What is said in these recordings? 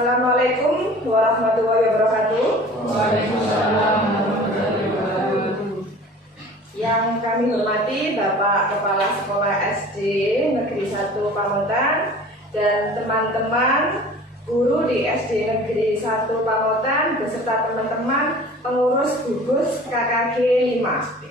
Assalamualaikum warahmatullahi wabarakatuh. Waalaikumsalam warahmatullahi wabarakatuh. Yang kami hormati Bapak Kepala Sekolah SD Negeri 1 Pamotan dan teman-teman guru di SD Negeri 1 Pamotan beserta teman-teman pengurus gugus KKG 5.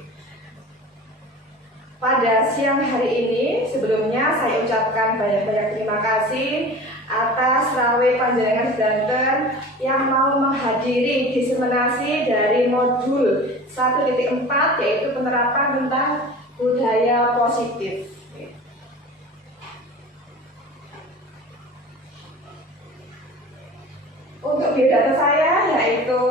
Pada siang hari ini, sebelumnya saya ucapkan banyak-banyak terima kasih atas Rawe Panjenengan Banten yang mau menghadiri diseminasi dari modul 1.4 yaitu penerapan tentang budaya positif. Untuk biodata saya yaitu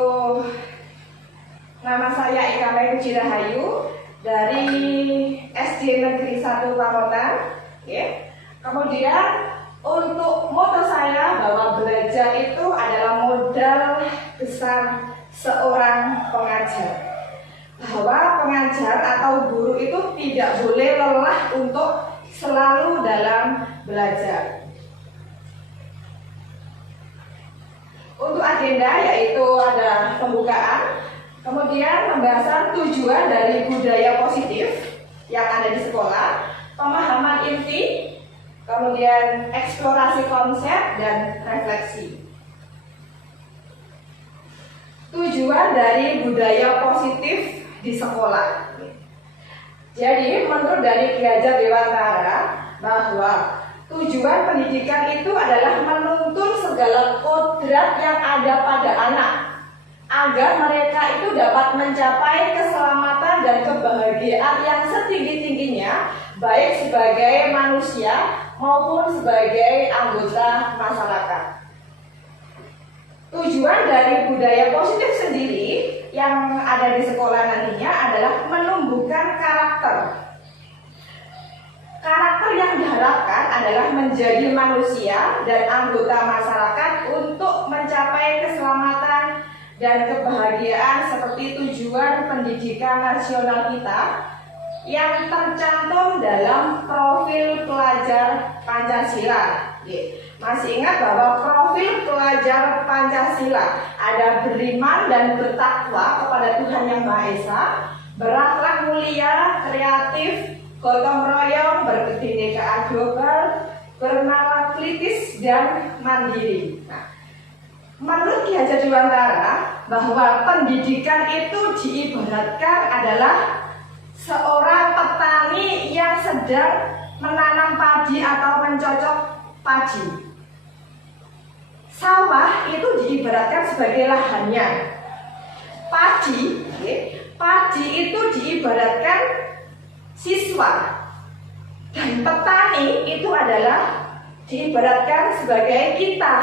nama saya Ika Mai Puji Rahayu dari SD Negeri 1 Pamotan, ya. Kemudian untuk moto saya bahwa belajar itu adalah modal besar seorang pengajar. Bahwa pengajar atau guru itu tidak boleh lelah untuk selalu dalam belajar. Untuk agenda yaitu ada pembukaan, kemudian pembahasan tujuan dari budaya positif yang ada di sekolah, pemahaman inti, kemudian eksplorasi konsep dan refleksi. Tujuan dari budaya positif di sekolah. Jadi menurut dari Ki Hajar Dewantara bahwa tujuan pendidikan itu adalah menuntun segala kodrat yang ada pada anak agar mereka itu dapat mencapai keselamatan dan kebahagiaan yang setinggi-tingginya baik sebagai manusia maupun sebagai anggota masyarakat. Tujuan dari budaya positif sendiri yang ada di sekolah nantinya adalah menumbuhkan karakter. Karakter yang diharapkan adalah menjadi manusia dan anggota masyarakat untuk mencapai keselamatan dan kebahagiaan seperti tujuan pendidikan nasional kita yang tercantum dalam profil pelajar Pancasila. Masih ingat bahwa profil pelajar Pancasila ada beriman dan bertakwa kepada Tuhan Yang Maha Esa, berakhlak mulia, kreatif, gotong royong, berkebinekaan global, bernalar kritis dan mandiri. Menurut Ki Hajar Dewantara bahwa pendidikan itu diibaratkan adalah seorang petani yang sedang menanam padi atau mencocok padi. Sawah itu diibaratkan sebagai lahannya. Padi itu diibaratkan siswa. Dan petani itu adalah diibaratkan sebagai kita,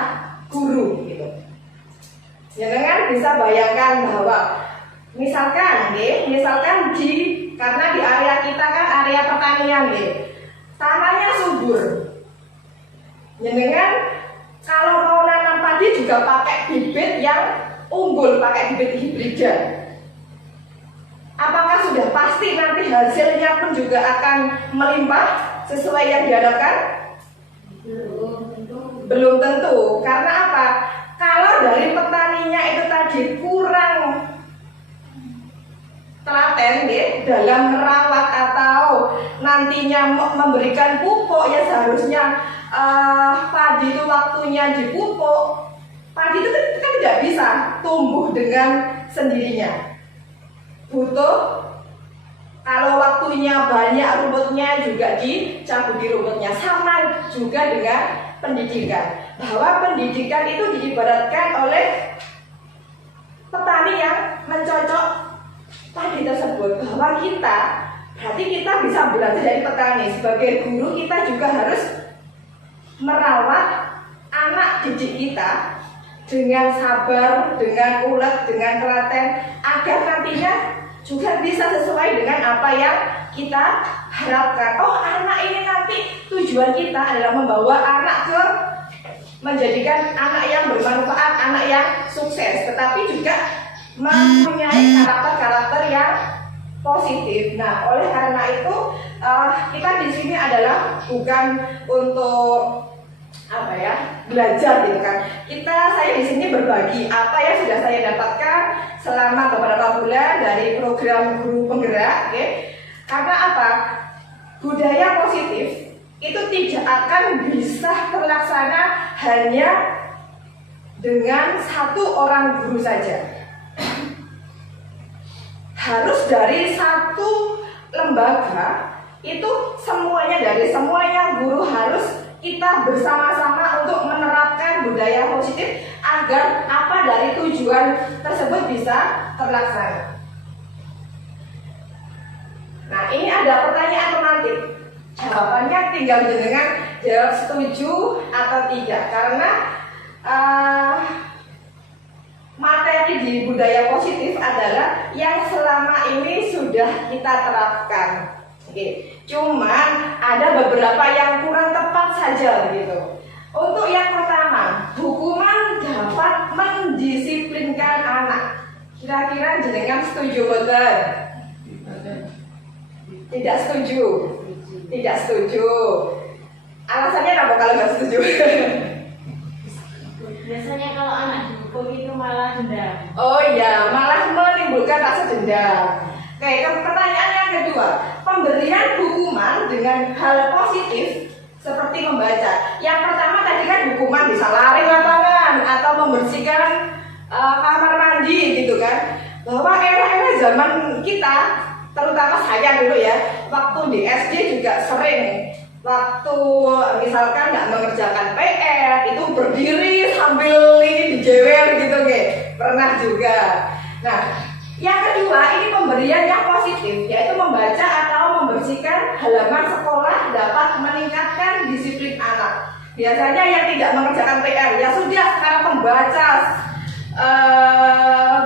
guru gitu. Jangan bisa bayangkan bahwa misalkan karena di area kita kan area pertanian tanahnya subur. Jangan kalau mau nanam padi juga pakai bibit yang unggul, pakai bibit hibrida. Apakah sudah pasti nanti hasilnya pun juga akan melimpah sesuai yang diharapkan? Belum tentu. Karena apa? Kalau dari petaninya itu tadi kurang telaten dalam merawat atau nantinya memberikan pupuk, ya seharusnya padi itu waktunya dipupuk. Padi itu kan tidak bisa tumbuh dengan sendirinya. Butuh, kalau waktunya banyak rumputnya juga dicabuti rumputnya. Sama juga dengan pendidikan, bahwa pendidikan itu diibaratkan oleh petani yang mencocok padi tersebut. Bahwa berarti kita bisa belajar dari petani. Sebagai guru kita juga harus merawat anak didik kita dengan sabar, dengan ulet, dengan telaten, agar nantinya juga bisa sesuai dengan apa yang kita harapkan. Oh, anak ini nanti tujuan kita adalah membawa anak ke menjadikan anak yang bermanfaat, anak yang sukses, tetapi juga mempunyai karakter-karakter yang positif. Nah, oleh karena itu kita di sini adalah bukan untuk belajar gitu kan. Saya di sini berbagi apa yang sudah saya dapatkan selama beberapa bulan dari program guru penggerak, oke? Karena apa? Budaya positif itu tidak akan bisa terlaksana hanya dengan satu orang guru saja. Harus dari satu lembaga, itu semuanya guru harus kita bersama-sama untuk menerapkan budaya positif agar apa dari tujuan tersebut bisa terlaksana. Nah, ini ada pertanyaan romantik. Jawabannya tinggal dengan jawab setuju atau tidak, karena materi di budaya positif adalah yang selama ini sudah kita terapkan. Oke. Cuman ada beberapa yang kurang tepat saja begitu. Untuk yang pertama, hukuman dapat mendisiplinkan anak. Kira-kira jenengan setuju betul? Tidak setuju. Tidak setuju. Alasannya apa kalau nggak setuju? Biasanya kalau anak dihukum itu malah dendam. Oh iya, malah menimbulkan rasa dendam. Oke, pertanyaan yang kedua, pemberian hukuman dengan hal positif seperti membaca. Yang pertama tadi kan hukuman bisa lari lapangan atau membersihkan kamar mandi gitu kan. Bahwa era-era zaman kita, terutama saya dulu ya, waktu di SD juga sering. Waktu misalkan nggak mengerjakan PR itu berdiri sambil ini dijewer gitu pernah juga. Nah, yang kedua ini pemberian yang positif, yaitu membaca atau membersihkan halaman sekolah dapat meningkatkan disiplin anak. Biasanya yang tidak mengerjakan PR ya sudah sekarang membaca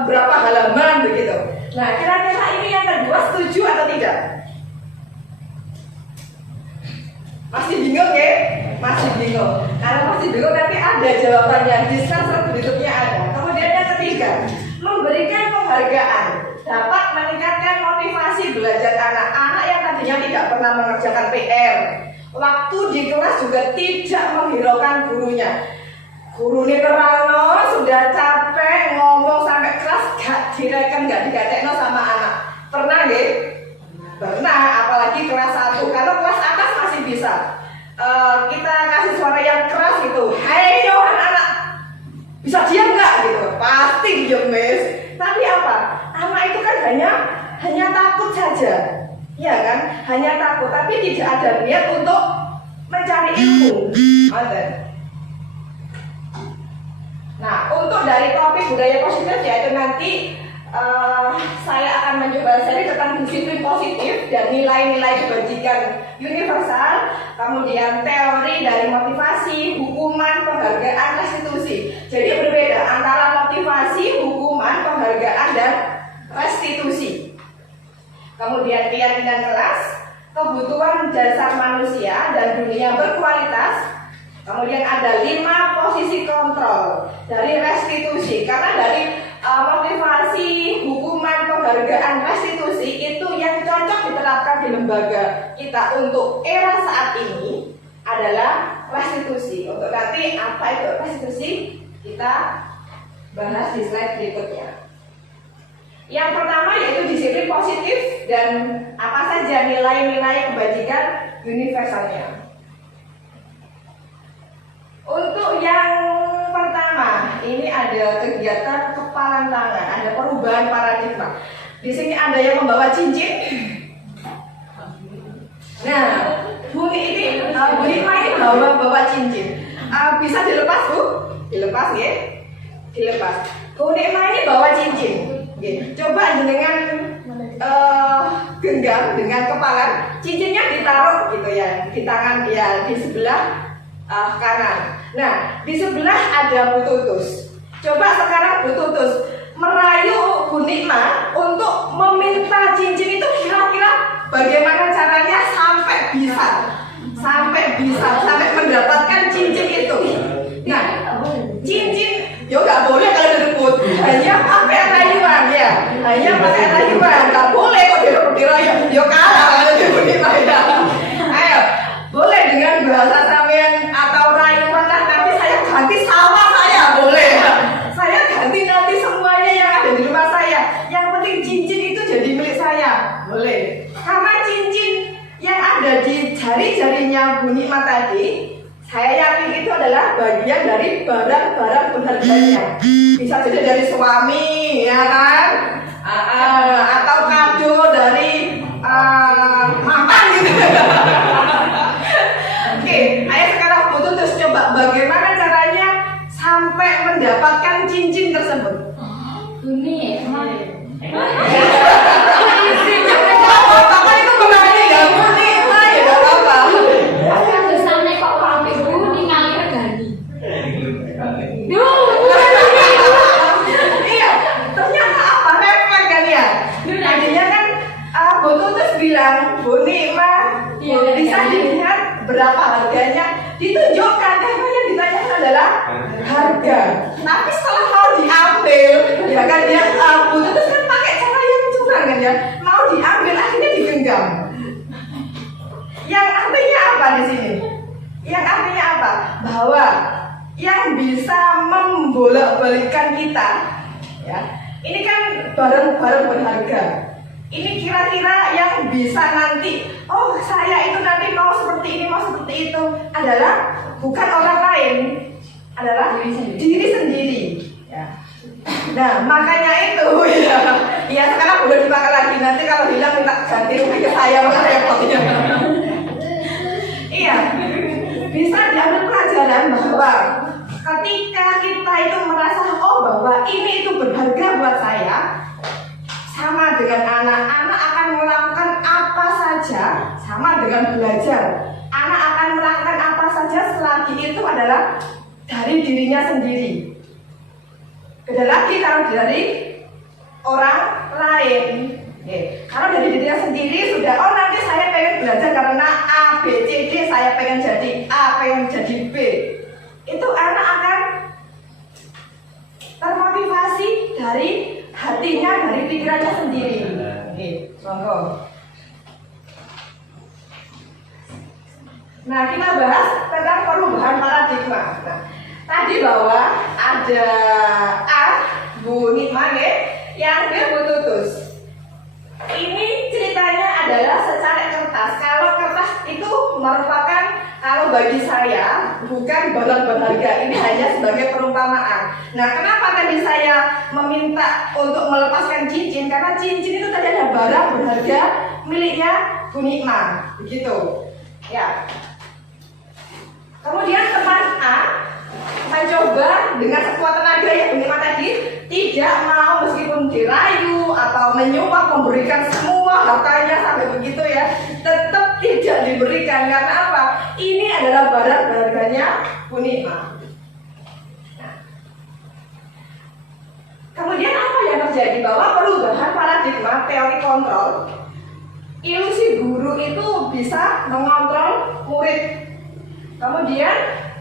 berapa halaman begitu. Nah, kira-kira ini yang kedua setuju atau tidak? Masih bingung ya? Masih bingung. Kalau masih bingung nanti ada jawabannya di slide berikutnya ada. Kemudian yang ketiga, memberikan penghargaan dapat meningkatkan motivasi belajar anak-anak yang tadinya tidak pernah mengerjakan PR. Waktu di kelas juga tidak menghiraukan gurunya. Guru ini terano sudah capek ngomong sampai kelas gak direken, gak digatekno sama anak. Pernah nggih? Pernah, apalagi kelas 1. Kalau kelas atas masih bisa. Kita kasih suara yang keras gitu. Hei yo anak-anak, bisa diam nggak gitu? Pasti diam Miss. Tapi apa? Anak itu kan hanya takut saja, ya kan? Hanya takut, tapi tidak ada niat untuk mencari ilmu. Nah, untuk dari topik budaya positif yaitu nanti saya akan mencoba seri tentang disiplin positif dan nilai-nilai kebajikan universal, kemudian teori dari motivasi, hukuman, penghargaan, restitusi. Jadi berbeda antara motivasi, hukuman, penghargaan, dan restitusi. Kemudian keyakinan kelas, kebutuhan dasar manusia dan dunia berkualitas. Kemudian ada 5 posisi kontrol dari restitusi, karena dari motivasi, hukuman, penghargaan, restitusi itu yang cocok diterapkan di lembaga kita untuk era saat ini adalah restitusi. Untuk nanti apa itu restitusi kita bahas di slide berikutnya. Yang pertama yaitu disiplin positif dan apa saja nilai-nilai kebajikan universalnya. Untuk yang pertama, ini ada kegiatan kepalan tangan, ada perubahan paradigma. Di sini ada yang membawa cincin. Nah, Bu Nima ini bawa cincin. Bisa dilepas Bu? Dilepas ya? Dilepas. Bu Nima ini bawa cincin. Coba dengan genggam dengan kepala, cincinnya ditaruh gitu ya di tangan dia di sebelah kanan. Nah, di sebelah ada Bu Tutus. Coba sekarang Bu Tutus merayu Bu Nikma untuk meminta cincin itu kira-kira bagaimana caranya sampai mendapatkan cincin itu. Nah, cincin yo nggak boleh kalau direbut, hanya pakai rayuan ya, nggak boleh kok dirayu, yo kalah kalau Bu Nikma ya. Ayo, boleh dengan bahasa sampean atau rayuan boleh. Karena cincin yang ada di jari-jarinya Bu Nikma tadi, saya yakin itu adalah bagian dari barang-barang berharganya. Bisa jadi dari suami, ya kan? Atau kado dari mantan gitu. Oke, ayo sekarang Bu Tutus coba bagaimana caranya sampai mendapatkan cincin tersebut. Ini Bapak itu kembali ya Bu Nikma, ya gak apa-apa. kesana kok rapi ini ngalir gani. Iya, ternyata apa? Refleks kan ya? Tadinya kan Bu Tutus bilang, Bu Nikma, bisa dilihat berapa harganya, ditunjukkan karena yang ditanyakan adalah harga. Tapi setelah mau diambil, ya kan dia Bu Tutus kan pakai cara yang curang kan ya, mau diambil akhirnya digenggam. Yang artinya apa di sini? Yang artinya apa? Bahwa yang bisa membolak-balikkan kita, ya, ini kan barang-barang berharga. Ini kira-kira yang bisa nanti, oh saya itu nanti mau seperti ini, mau seperti itu, adalah bukan orang lain, adalah diri sendiri. Ya. Nah makanya itu ya sekarang udah dipakai lagi, nanti kalau hilang minta ganti rugi ke saya, malah repotnya. Iya, bisa diambil pelajaran bahwa ketika kita itu merasa oh bahwa ini itu berharga buat saya, sama dengan anak akan melakukan apa saja, sama dengan belajar. Anak akan melakukan apa saja selagi itu adalah dari dirinya sendiri. Beda lagi kalau dari orang lain. Kalau dari dirinya sendiri sudah, oh nanti saya pengen belajar karena A, B, C, D, saya pengen jadi A, pengen jadi B. Itu anak akan termotivasi dari hatinya, dari pikirannya sendiri. Monggo. Nah, kita bahas tentang perubahan paradigma. Nah, tadi bahwa ada A, Bu Nikma, yang B, Bu Tutus. Ini ceritanya adalah secari kertas. Kalau kertas itu merupakan, kalau bagi saya bukan barang berharga, ini hanya sebagai perumpamaan. Nah, kenapa tadi saya meminta untuk melepaskan cincin? Karena cincin itu tadi ada barang berharga miliknya Bu Nikma, begitu. Ya. Kemudian teman A mencoba dengan sekuat tenaga ya Bu Nikma tadi, tidak mau meskipun dirayu atau menyuap memberikan semua hartanya sampai begitu ya, tetap tidak diberikan. Karena apa? Ini adalah barang berharganya Bu Nikma. Nah, kemudian apa yang terjadi? Bahwa perubahan paradigma teori kontrol, ilusi guru itu bisa mengontrol murid. Kemudian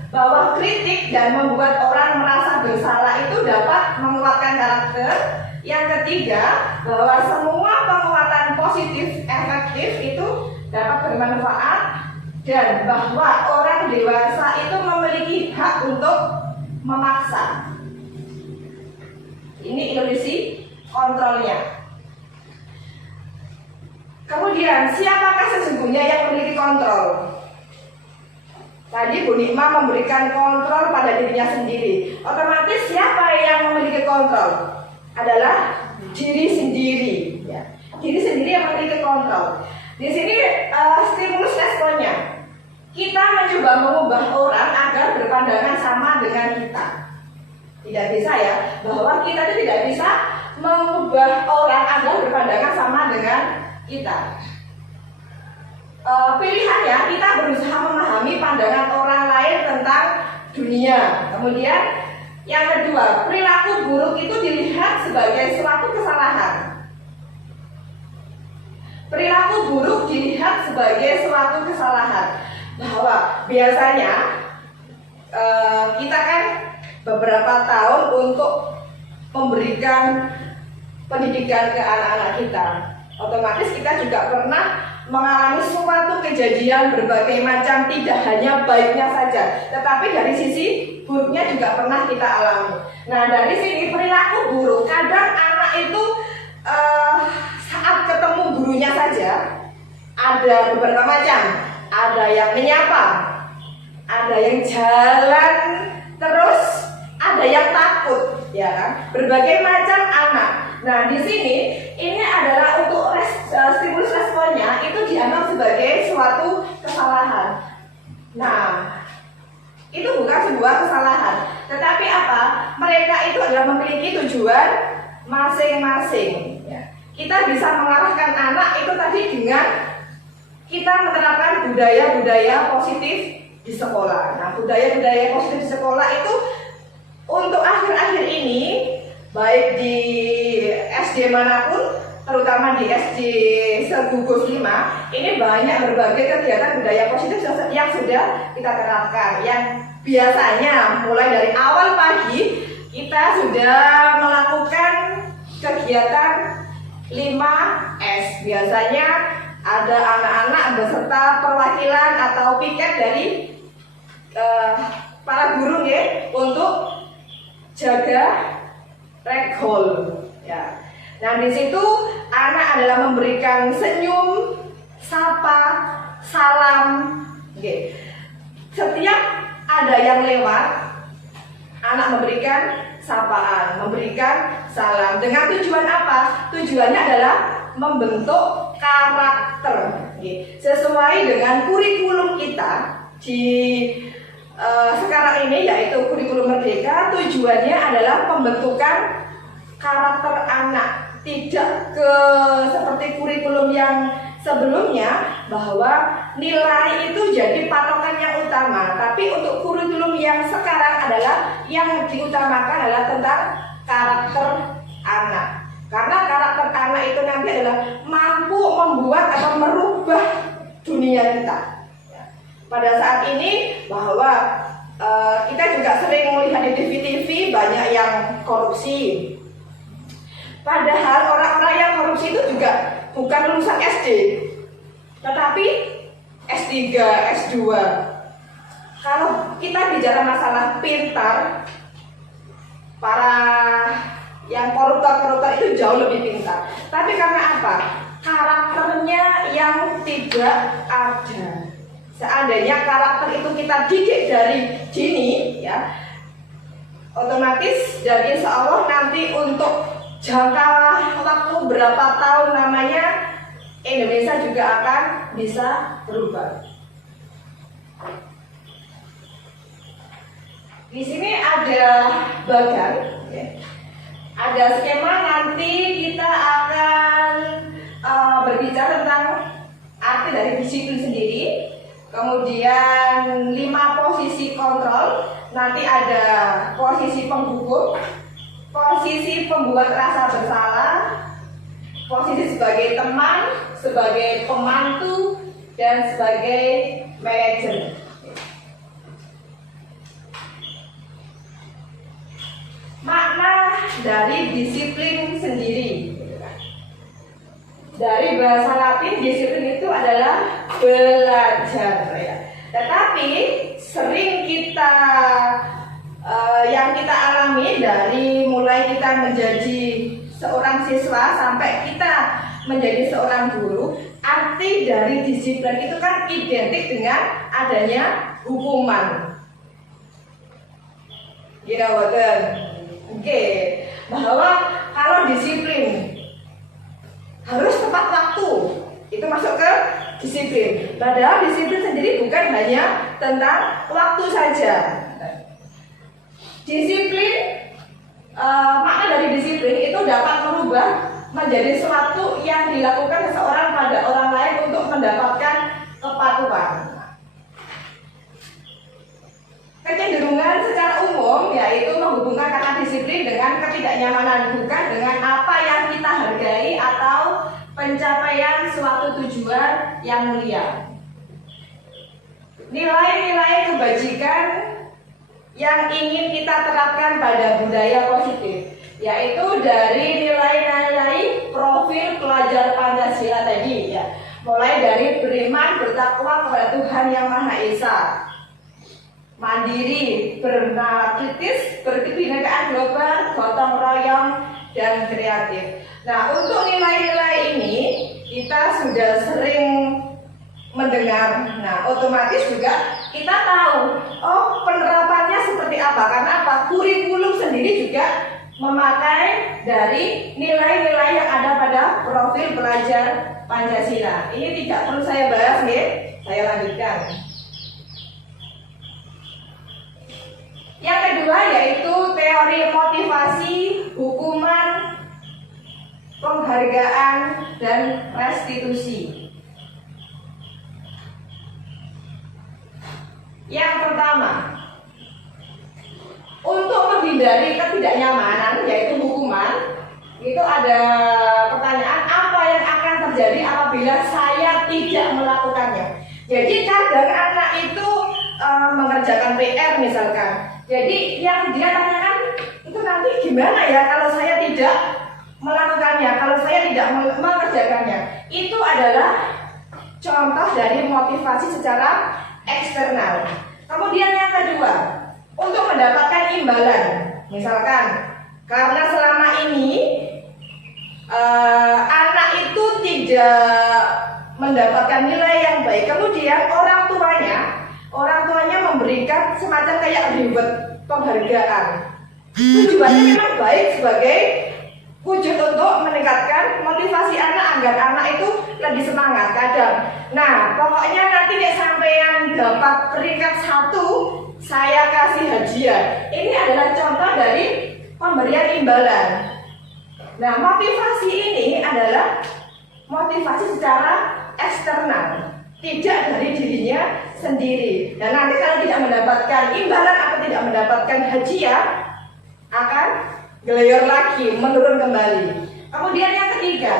bahwa kritik dan membuat orang merasa bersalah itu dapat menguatkan karakter. Yang ketiga, bahwa semua penguatan positif efektif itu dapat bermanfaat, dan bahwa orang dewasa itu memiliki hak untuk memaksa. Ini ilusi kontrolnya. Kemudian, siapakah sesungguhnya yang memiliki kontrol? Tadi Bu Nikma memberikan kontrol pada dirinya sendiri. Otomatis siapa yang memiliki kontrol? Adalah diri sendiri. Ya. Diri sendiri yang memiliki kontrol. Di sini stimulus responnya. Kita mencoba mengubah orang agar berpandangan sama dengan kita. Tidak bisa ya, bahwa kita itu tidak bisa mengubah orang agar berpandangan sama dengan kita. Pilihannya kita berusaha memahami pandangan orang lain tentang dunia. Kemudian yang kedua, perilaku buruk itu dilihat sebagai suatu kesalahan. Perilaku buruk dilihat sebagai suatu kesalahan. Bahwa biasanya kita kan beberapa tahun untuk memberikan pendidikan ke anak-anak kita. Otomatis kita juga pernah mengalami suatu kejadian berbagai macam, tidak hanya baiknya saja, tetapi dari sisi buruknya juga pernah kita alami. Nah, dari sini perilaku buruk, kadang anak itu saat ketemu gurunya saja ada beberapa macam. Ada yang menyapa, ada yang jalan terus, ada yang takut, ya kan? Berbagai macam anak. Nah, di sini ini adalah untuk stimulus responnya itu dianggap sebagai suatu kesalahan. Nah, itu bukan sebuah kesalahan, tetapi apa? Mereka itu adalah memiliki tujuan masing-masing. Ya. Kita bisa mengarahkan anak itu tadi dengan kita menerapkan budaya-budaya positif di sekolah. Nah, budaya-budaya positif di sekolah itu untuk akhir-akhir ini, baik di SD manapun, terutama di SD Segugus 5, ini banyak berbagai kegiatan budaya positif yang sudah kita terapkan. Yang biasanya mulai dari awal pagi kita sudah melakukan kegiatan 5S. Biasanya ada anak-anak beserta perwakilan atau piket dari para guru ya, untuk jaga rekol. Ya. Nah, di situ anak adalah memberikan senyum, sapa, salam. Oke. Setiap ada yang lewat, anak memberikan sapaan, memberikan salam. Dengan tujuan apa? Tujuannya adalah membentuk karakter. Oke. Sesuai dengan kurikulum kita di sekarang ini, yaitu kurikulum merdeka, tujuannya adalah pembentukan karakter anak. Tidak seperti kurikulum yang sebelumnya bahwa nilai itu jadi patokan yang utama, tapi untuk kurikulum yang sekarang adalah yang diutamakan adalah tentang karakter anak. Karena karakter anak itu nanti adalah mampu membuat atau merubah dunia kita. Pada saat ini bahwa kita juga sering melihat di TV-TV banyak yang korupsi. Padahal orang-orang yang korupsi itu juga bukan lulusan SD, tetapi S3, S2. Kalau kita bicara masalah pintar, para yang koruptor-koruptor itu jauh lebih pintar. Tapi karena apa? Karakternya yang tidak ada. Seandainya karakter itu kita didik dari dini, ya, otomatis dan insya Allah nanti untuk jangka waktu berapa tahun namanya Indonesia juga akan bisa berubah. Di sini ada bagan, ya. Ada skema, nanti kita akan berbicara tentang arti dari disiplin sendiri. Kemudian 5 posisi kontrol, nanti ada posisi penghukum, posisi pembuat rasa bersalah, posisi sebagai teman, sebagai pembantu, dan sebagai manajer. Makna dari disiplin sendiri. Dari bahasa Latin, disiplin itu adalah belajar, ya. Tetapi sering kita yang kita alami dari mulai kita menjadi seorang siswa sampai kita menjadi seorang guru, arti dari disiplin itu kan identik dengan adanya hukuman. Gila betul. Oke, bahwa kalau disiplin harus tepat waktu, itu masuk ke disiplin. Padahal disiplin sendiri bukan hanya tentang waktu saja. Disiplin, makna dari disiplin itu dapat merubah menjadi sesuatu yang dilakukan seseorang pada orang lain untuk mendapatkan kepatuhan. Kecenderungan secara umum yaitu menghubungkan kata disiplin dengan ketidaknyamanan, bukan dengan apa yang kita hargai atau pencapaian suatu tujuan yang mulia. Nilai-nilai kebajikan yang ingin kita terapkan pada budaya positif, yaitu dari nilai-nilai profil pelajar Pancasila tadi, ya, mulai dari beriman, bertakwa kepada Tuhan Yang Maha Esa, mandiri, bernalar kritis, berkebinekaan global, gotong royong, dan kreatif. Nah, untuk nilai-nilai ini kita sudah sering mendengar. Nah, otomatis juga kita tahu, oh penerapannya seperti apa. Karena apa? Kurikulum sendiri juga memakai dari nilai-nilai yang ada pada profil pelajar Pancasila. Ini tidak perlu saya bahas, ya. Saya lanjutkan. Yang kedua yaitu teori motivasi, hukuman, penghargaan, dan restitusi. Yang pertama, untuk menghindari ketidaknyamanan yaitu hukuman, itu ada pertanyaan apa yang akan terjadi apabila saya tidak melakukannya. Jadi kadang anak itu mengerjakan PR misalkan. Jadi yang dia tanyakan itu nanti gimana ya kalau saya tidak melakukannya, kalau saya tidak mengerjakannya. Itu adalah contoh dari motivasi secara eksternal. Kemudian yang kedua, untuk mendapatkan imbalan. Misalkan karena selama ini anak itu tidak mendapatkan nilai yang baik, kemudian orang tuanya memberikan semacam kayak reward, penghargaan. Tujuannya memang baik sebagai wujud untuk meningkatkan motivasi anak agar anak itu lebih semangat kadang. Nah, pokoknya nanti nek sampean dapat peringkat 1, saya kasih hadiah. Ini adalah contoh dari pemberian imbalan. Nah, motivasi ini adalah motivasi secara eksternal, tidak dari dirinya sendiri. Dan nanti kalau tidak mendapatkan imbalan atau tidak mendapatkan hadiah, akan geliyor lagi, menurun kembali. Kemudian yang ketiga,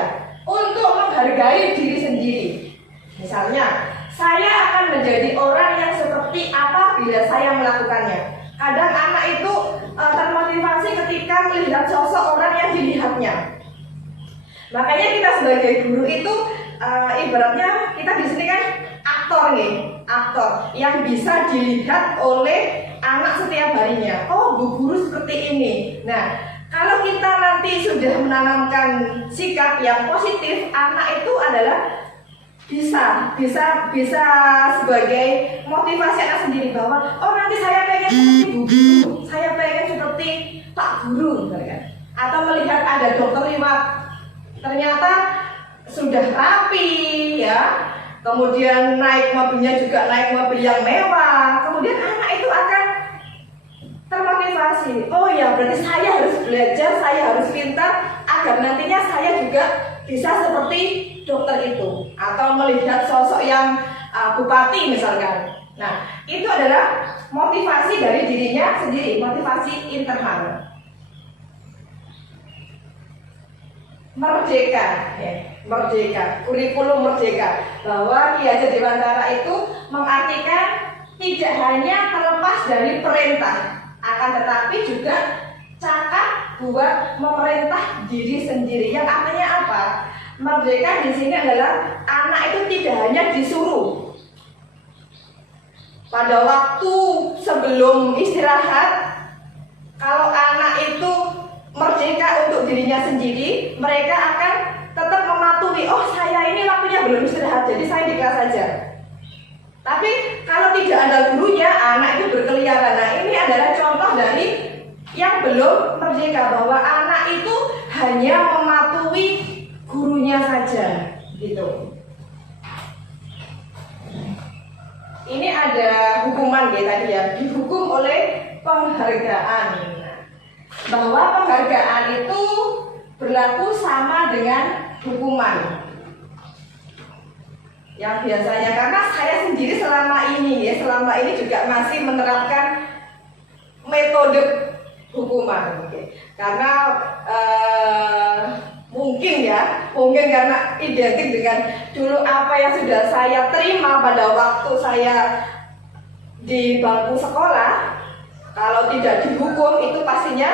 untuk menghargai diri sendiri. Misalnya, saya akan menjadi orang yang seperti apa bila saya melakukannya. Kadang anak itu termotivasi ketika melihat sosok orang yang dilihatnya. Makanya kita sebagai guru itu ibaratnya kita di sini kan aktor nih, aktor yang bisa dilihat oleh anak setiap harinya. Oh, bu guru seperti ini. Nah, kalau kita nanti sudah menanamkan sikap yang positif, anak itu adalah bisa sebagai motivasi anak sendiri bahwa oh nanti saya pengen seperti bu guru, saya pengen seperti pak guru, kan? Atau melihat ada dokter lewat, ternyata sudah rapi, ya. Kemudian naik mobilnya juga naik mobil yang mewah. Kemudian anak itu akan termotivasi. Oh ya, berarti saya harus belajar, saya harus pintar agar nantinya saya juga bisa seperti dokter itu, atau melihat sosok yang bupati misalkan. Nah, itu adalah motivasi dari dirinya sendiri, motivasi internal. Merdeka, ya, merdeka, kurikulum merdeka, bahwa Ki Hajar Dewantara itu mengartikan tidak hanya terlepas dari perintah, akan tetapi juga cakap buat memerintah diri sendiri. Yang artinya apa? Merdeka di sini adalah anak itu tidak hanya disuruh pada waktu sebelum istirahat. Kalau anak itu merdeka untuk dirinya sendiri, mereka akan tetap mematuhi, oh saya ini waktunya belum istirahat, jadi saya di kelas saja. Tapi kalau tidak ada gurunya, anak itu berkeliaran. Nah, ini adalah contoh dari yang belum merdeka, bahwa anak itu hanya mematuhi gurunya saja, gitu. Ini ada hukuman ya tadi ya, dihukum oleh penghargaan. Bahwa penghargaan itu berlaku sama dengan hukuman. Yang biasanya, karena saya sendiri selama ini juga masih menerapkan metode hukuman, karena mungkin karena identik dengan dulu apa yang sudah saya terima pada waktu saya di bangku sekolah. Kalau tidak dihukum itu pastinya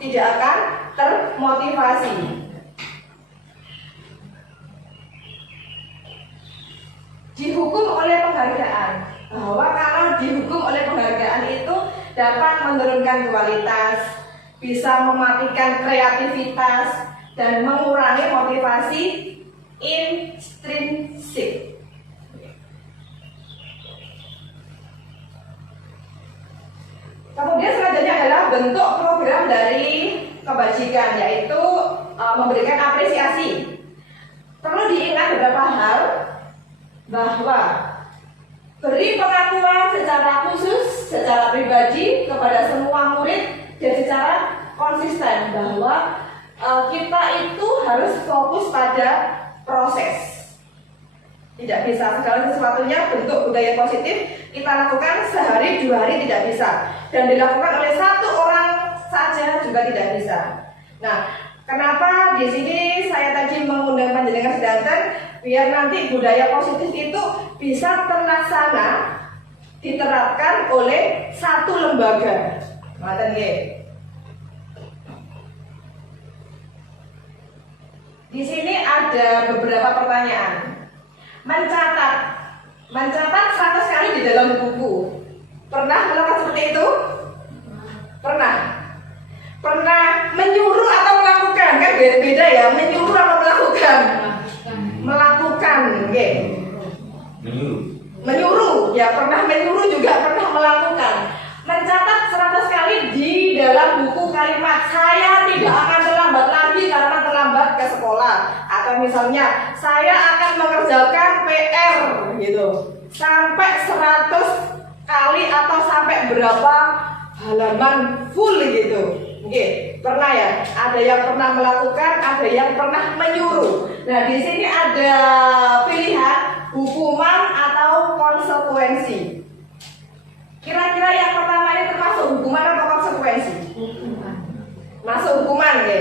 tidak akan termotivasi. Dihukum oleh penghargaan, bahwa kalau dihukum oleh penghargaan itu dapat menurunkan kualitas, bisa mematikan kreativitas, dan mengurangi motivasi intrinsik. Kemudian selanjutnya adalah bentuk program dari kebajikan, yaitu memberikan apresiasi. Perlu diingat beberapa hal, bahwa beri pengakuan secara khusus, secara pribadi kepada semua murid dan secara konsisten, bahwa kita itu harus fokus pada proses. Tidak bisa segala sesuatunya bentuk budaya positif kita lakukan sehari 2 hari, tidak bisa, dan dilakukan oleh 1 orang saja juga tidak bisa. Nah, kenapa di sini saya tadi mengundang panjenengan sedanten, biar nanti budaya positif itu bisa terlaksana diterapkan oleh 1 lembaga. Ngoten nggih. Di sini ada beberapa pertanyaan. Mencatat 100 kali di dalam buku. Pernah melakukan seperti itu? Pernah. Pernah menyuruh atau melakukan? Kan beda ya, menyuruh atau melakukan? Melakukan, oke. Menyuruh, ya pernah menyuruh juga pernah melakukan. Mencatat 100 kali di dalam buku kalimat, saya tidak akan terlambat lagi karena terlambat ke sekolah. Atau misalnya, saya akan mengerjakan PR gitu sampai 100 kali atau sampai berapa halaman full gitu. Oke, pernah ya? Ada yang pernah melakukan, ada yang pernah menyuruh. Nah, di sini ada pilihan hukuman atau konsekuensi. Kira-kira yang pertama ini termasuk hukuman atau konsekuensi? Masuk hukuman ya.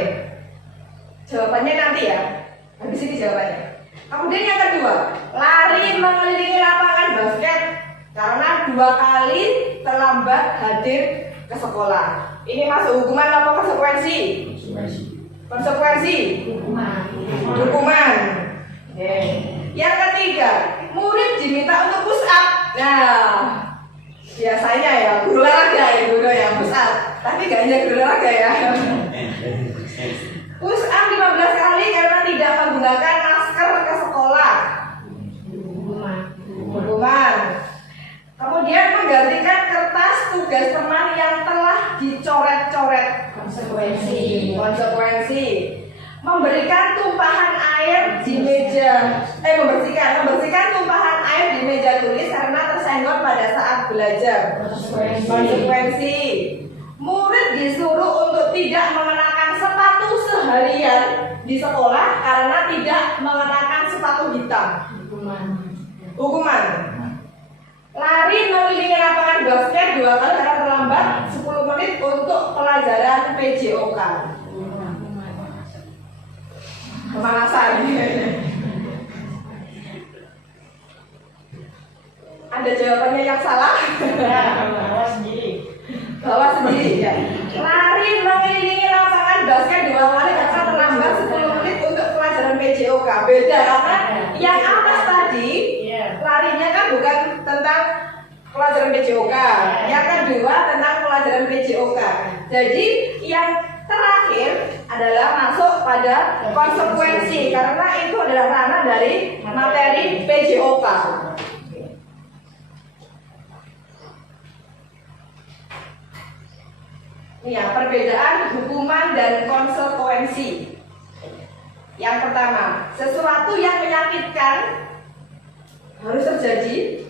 Jawabannya nanti ya. Habis ini jawabannya. Kemudian yang kedua, lari mengelilingi lapangan basket karena 2 kali terlambat hadir ke sekolah. Ini masuk hukuman atau konsekuensi? Konsekuensi. Hukuman. Oke. Yang ketiga, murid diminta untuk push up. Nah, biasanya ya guru olahraga ya guru yang push up. Tapi gak hanya guru olahraga ya. Push up 15 kali karena tidak menggunakan masker ke sekolah. Hukuman. Kemudian menggantikan kertas tugas teman yang telah dicoret-coret. Konsekuensi. Memberikan tumpahan air di meja, membersihkan tumpahan air di meja tulis karena tersenggol pada saat belajar. Konsekuensi. Murid disuruh untuk tidak mengenakan sepatu seharian di sekolah karena tidak mengenakan sepatu hitam. Hukuman. Lari mengelilingi lapangan basket 2 kali karena terlambat 10 menit untuk pelajaran PJOK. Pemanasan. Ada jawabannya yang salah? Ya, Bawa sendiri ya. Lari mengelilingi lapangan basket 2 kali karena terlambat 10 menit untuk pelajaran PJOK. Beda karena yang atas tadi larinya kan bukan tentang pelajaran PJOK. Yang kedua tentang pelajaran PJOK. Jadi yang terakhir adalah masuk pada konsekuensi karena itu adalah ranah dari materi PJOK. Ini ya, perbedaan hukuman dan konsekuensi. Yang pertama, sesuatu yang menyakitkan harus terjadi.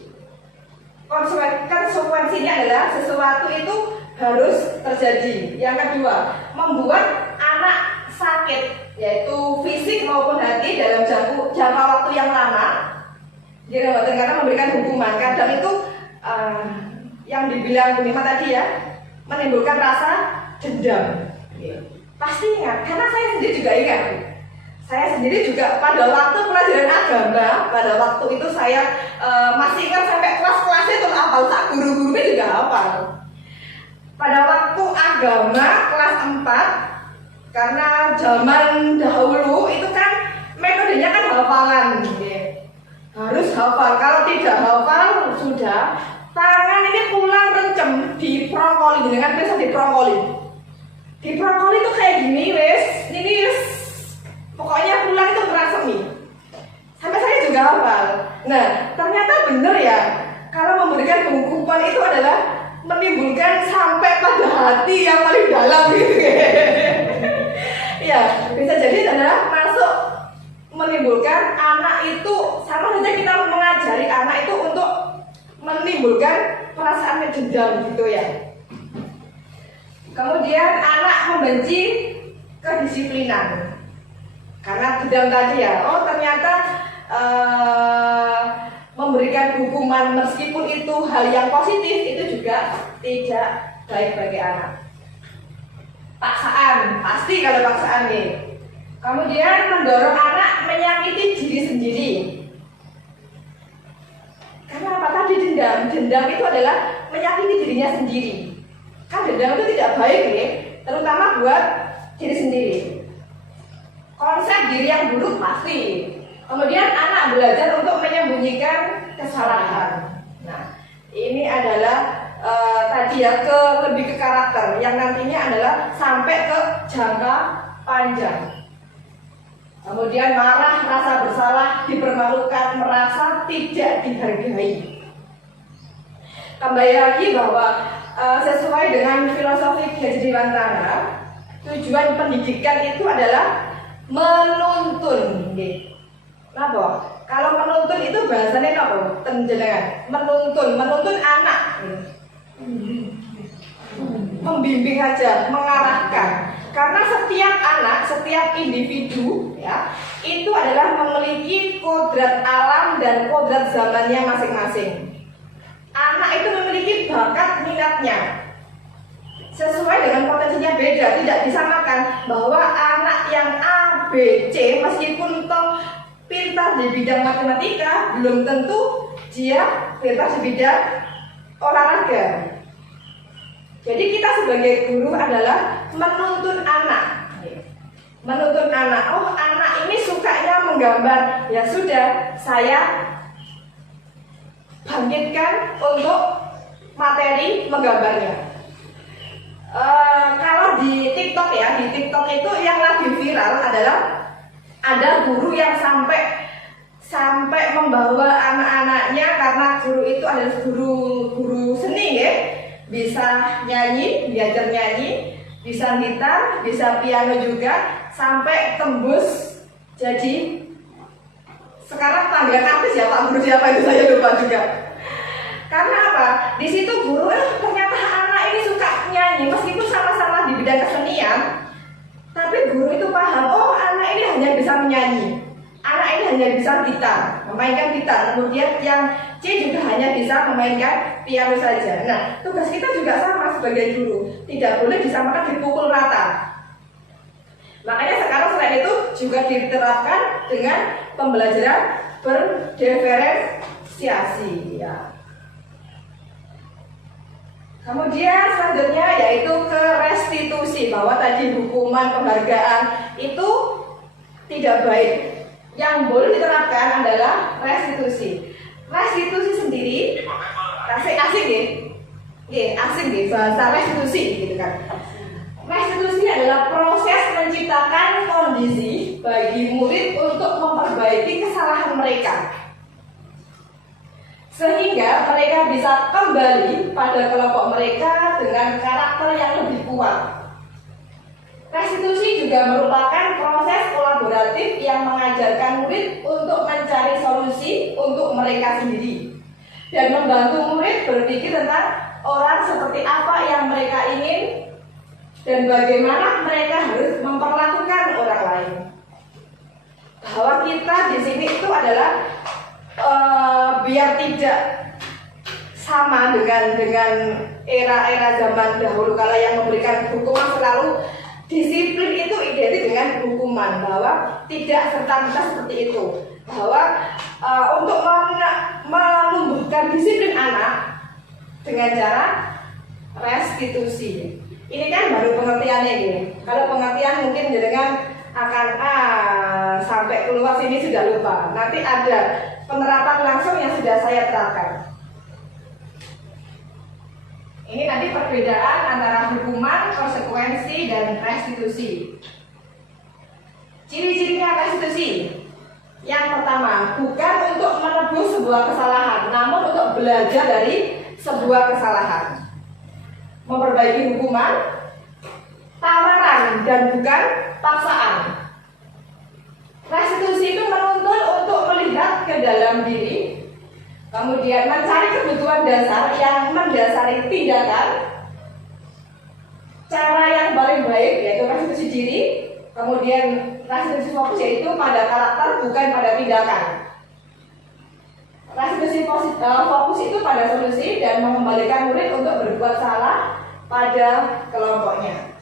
Konsekuensinya adalah sesuatu itu harus terjadi. Yang kedua, membuat anak sakit, yaitu fisik maupun hati dalam jangka waktu yang lama. Jadi karena memberikan hukuman, kadang itu yang dibilang Bunima tadi ya, menimbulkan rasa dendam. Pasti ingat, karena saya sendiri juga ingat. Saya sendiri juga pada waktu pelajaran agama, pada waktu itu saya masih ingat sampai kelas-kelasnya itu hafal, tak guru-gurunya juga hafal. Pada waktu agama kelas 4, karena zaman dahulu itu kan metodenya kan hafalan, harus hafal. Kalau tidak hafal sudah tangan ini pulang rencem diprongkoli dengan bisa diprongkoli. Diprongkoli itu kayak gini wes, ini wes. Pokoknya pulang itu merasemi. Sampai saya juga hafal. Nah, ternyata benar ya. Kalau memberikan hukuman itu adalah menimbulkan sampai Jadi adalah masuk menimbulkan anak itu, sama saja kita mengajari anak itu untuk menimbulkan perasaan dendam gitu ya. Kemudian anak membenci kedisiplinan karena dendam tadi ya. Oh ternyata memberikan hukuman meskipun itu hal yang positif itu juga tidak baik bagi anak. Paksaan, pasti kalau paksaan nih. Kemudian mendorong anak menyakiti diri sendiri. Karena apa tadi dendam? Dendam itu adalah menyakiti dirinya sendiri. Kan dendam itu tidak baik ya, terutama buat diri sendiri. Konsep diri yang buruk pasti. Kemudian anak belajar untuk menyembunyikan kesalahan. Nah, ini adalah tadi ya lebih ke karakter yang nantinya adalah sampai ke jangka panjang. Kemudian marah, rasa bersalah, dipermalukan, merasa tidak dihargai. Kembali lagi bahwa sesuai dengan filosofi Ki Dewantara, tujuan pendidikan itu adalah menuntun. Kenapa? Kalau menuntun itu bahasanya apa? Tenjenengan. Menuntun anak. Membimbing aja, mengarahkan. Karena setiap anak, setiap individu ya, itu adalah memiliki kodrat alam dan kodrat zamannya masing-masing. Anak itu memiliki bakat minatnya. Sesuai dengan potensinya beda, tidak disamakan bahwa anak yang A, B, C meskipun toh pintar di bidang matematika belum tentu dia pintar di bidang olahraga. Jadi kita sebagai guru adalah menuntun anak. Menuntun anak. Oh, anak ini sukanya menggambar. Ya sudah, saya bangkitkan untuk materi menggambarnya. Kalau di TikTok ya, di TikTok itu yang lagi viral adalah ada guru yang sampai membawa anak-anaknya, karena guru itu adalah guru seni ya. Bisa nyanyi, belajar nyanyi, bisa gitar, bisa piano juga, sampai tembus jadi sekarang panggilan artis ya Pak Guru siapa itu saya lupa juga. Karena apa? Di situ guru ternyata anak ini suka nyanyi meskipun sama-sama di bidang kesenian, tapi guru itu paham, oh anak ini hanya bisa menyanyi, anak ini hanya bisa gitar, memainkan gitar, kemudian yang C juga hanya bisa memainkan piano saja. Nah, tugas kita juga sama sebagai guru, tidak boleh disamakan dipukul rata. Makanya sekarang selain itu juga diterapkan dengan pembelajaran berdiferensiasi ya. Kemudian selanjutnya yaitu ke restitusi, bahwa tadi hukuman penghargaan itu tidak baik. Yang boleh diterapkan adalah restitusi. Restitusi sendiri asik ya, asik ya bahasa restitusi gitu kan. Restitusi adalah proses menciptakan kondisi bagi murid untuk memperbaiki kesalahan mereka, sehingga mereka bisa kembali pada kelompok mereka dengan karakter yang lebih kuat. Restitusi juga merupakan proses kolaboratif yang mengajarkan murid untuk mencari solusi untuk mereka sendiri dan membantu murid berpikir tentang orang seperti apa yang mereka ingin dan bagaimana mereka harus memperlakukan orang lain. Bahwa kita di sini itu adalah biar tidak sama dengan era-era zaman dahulu kala yang memberikan hukuman selalu. Disiplin itu identik dengan hukuman, bahwa tidak serta-merta seperti itu. Bahwa untuk menumbuhkan disiplin anak dengan cara restitusi. Ini kan baru pengertiannya gini. Kalau pengertian mungkin dengan akan sampai keluar sini sudah lupa. Nanti ada penerapan langsung yang sudah saya terapkan. Ini nanti perbedaan antara hukuman, konsekuensi, dan restitusi. Ciri-cirinya restitusi. Yang pertama, bukan untuk menebus sebuah kesalahan, namun untuk belajar dari sebuah kesalahan. Memperbaiki hukuman, tawaran, dan bukan paksaan. dalam diri, kemudian mencari kebutuhan dasar yang mendasari tindakan, cara yang paling baik yaitu restitusi diri, kemudian restitusi fokus yaitu pada karakter bukan pada tindakan. Restitusi fokus itu pada solusi dan mengembalikan murid untuk berbuat salah pada kelompoknya.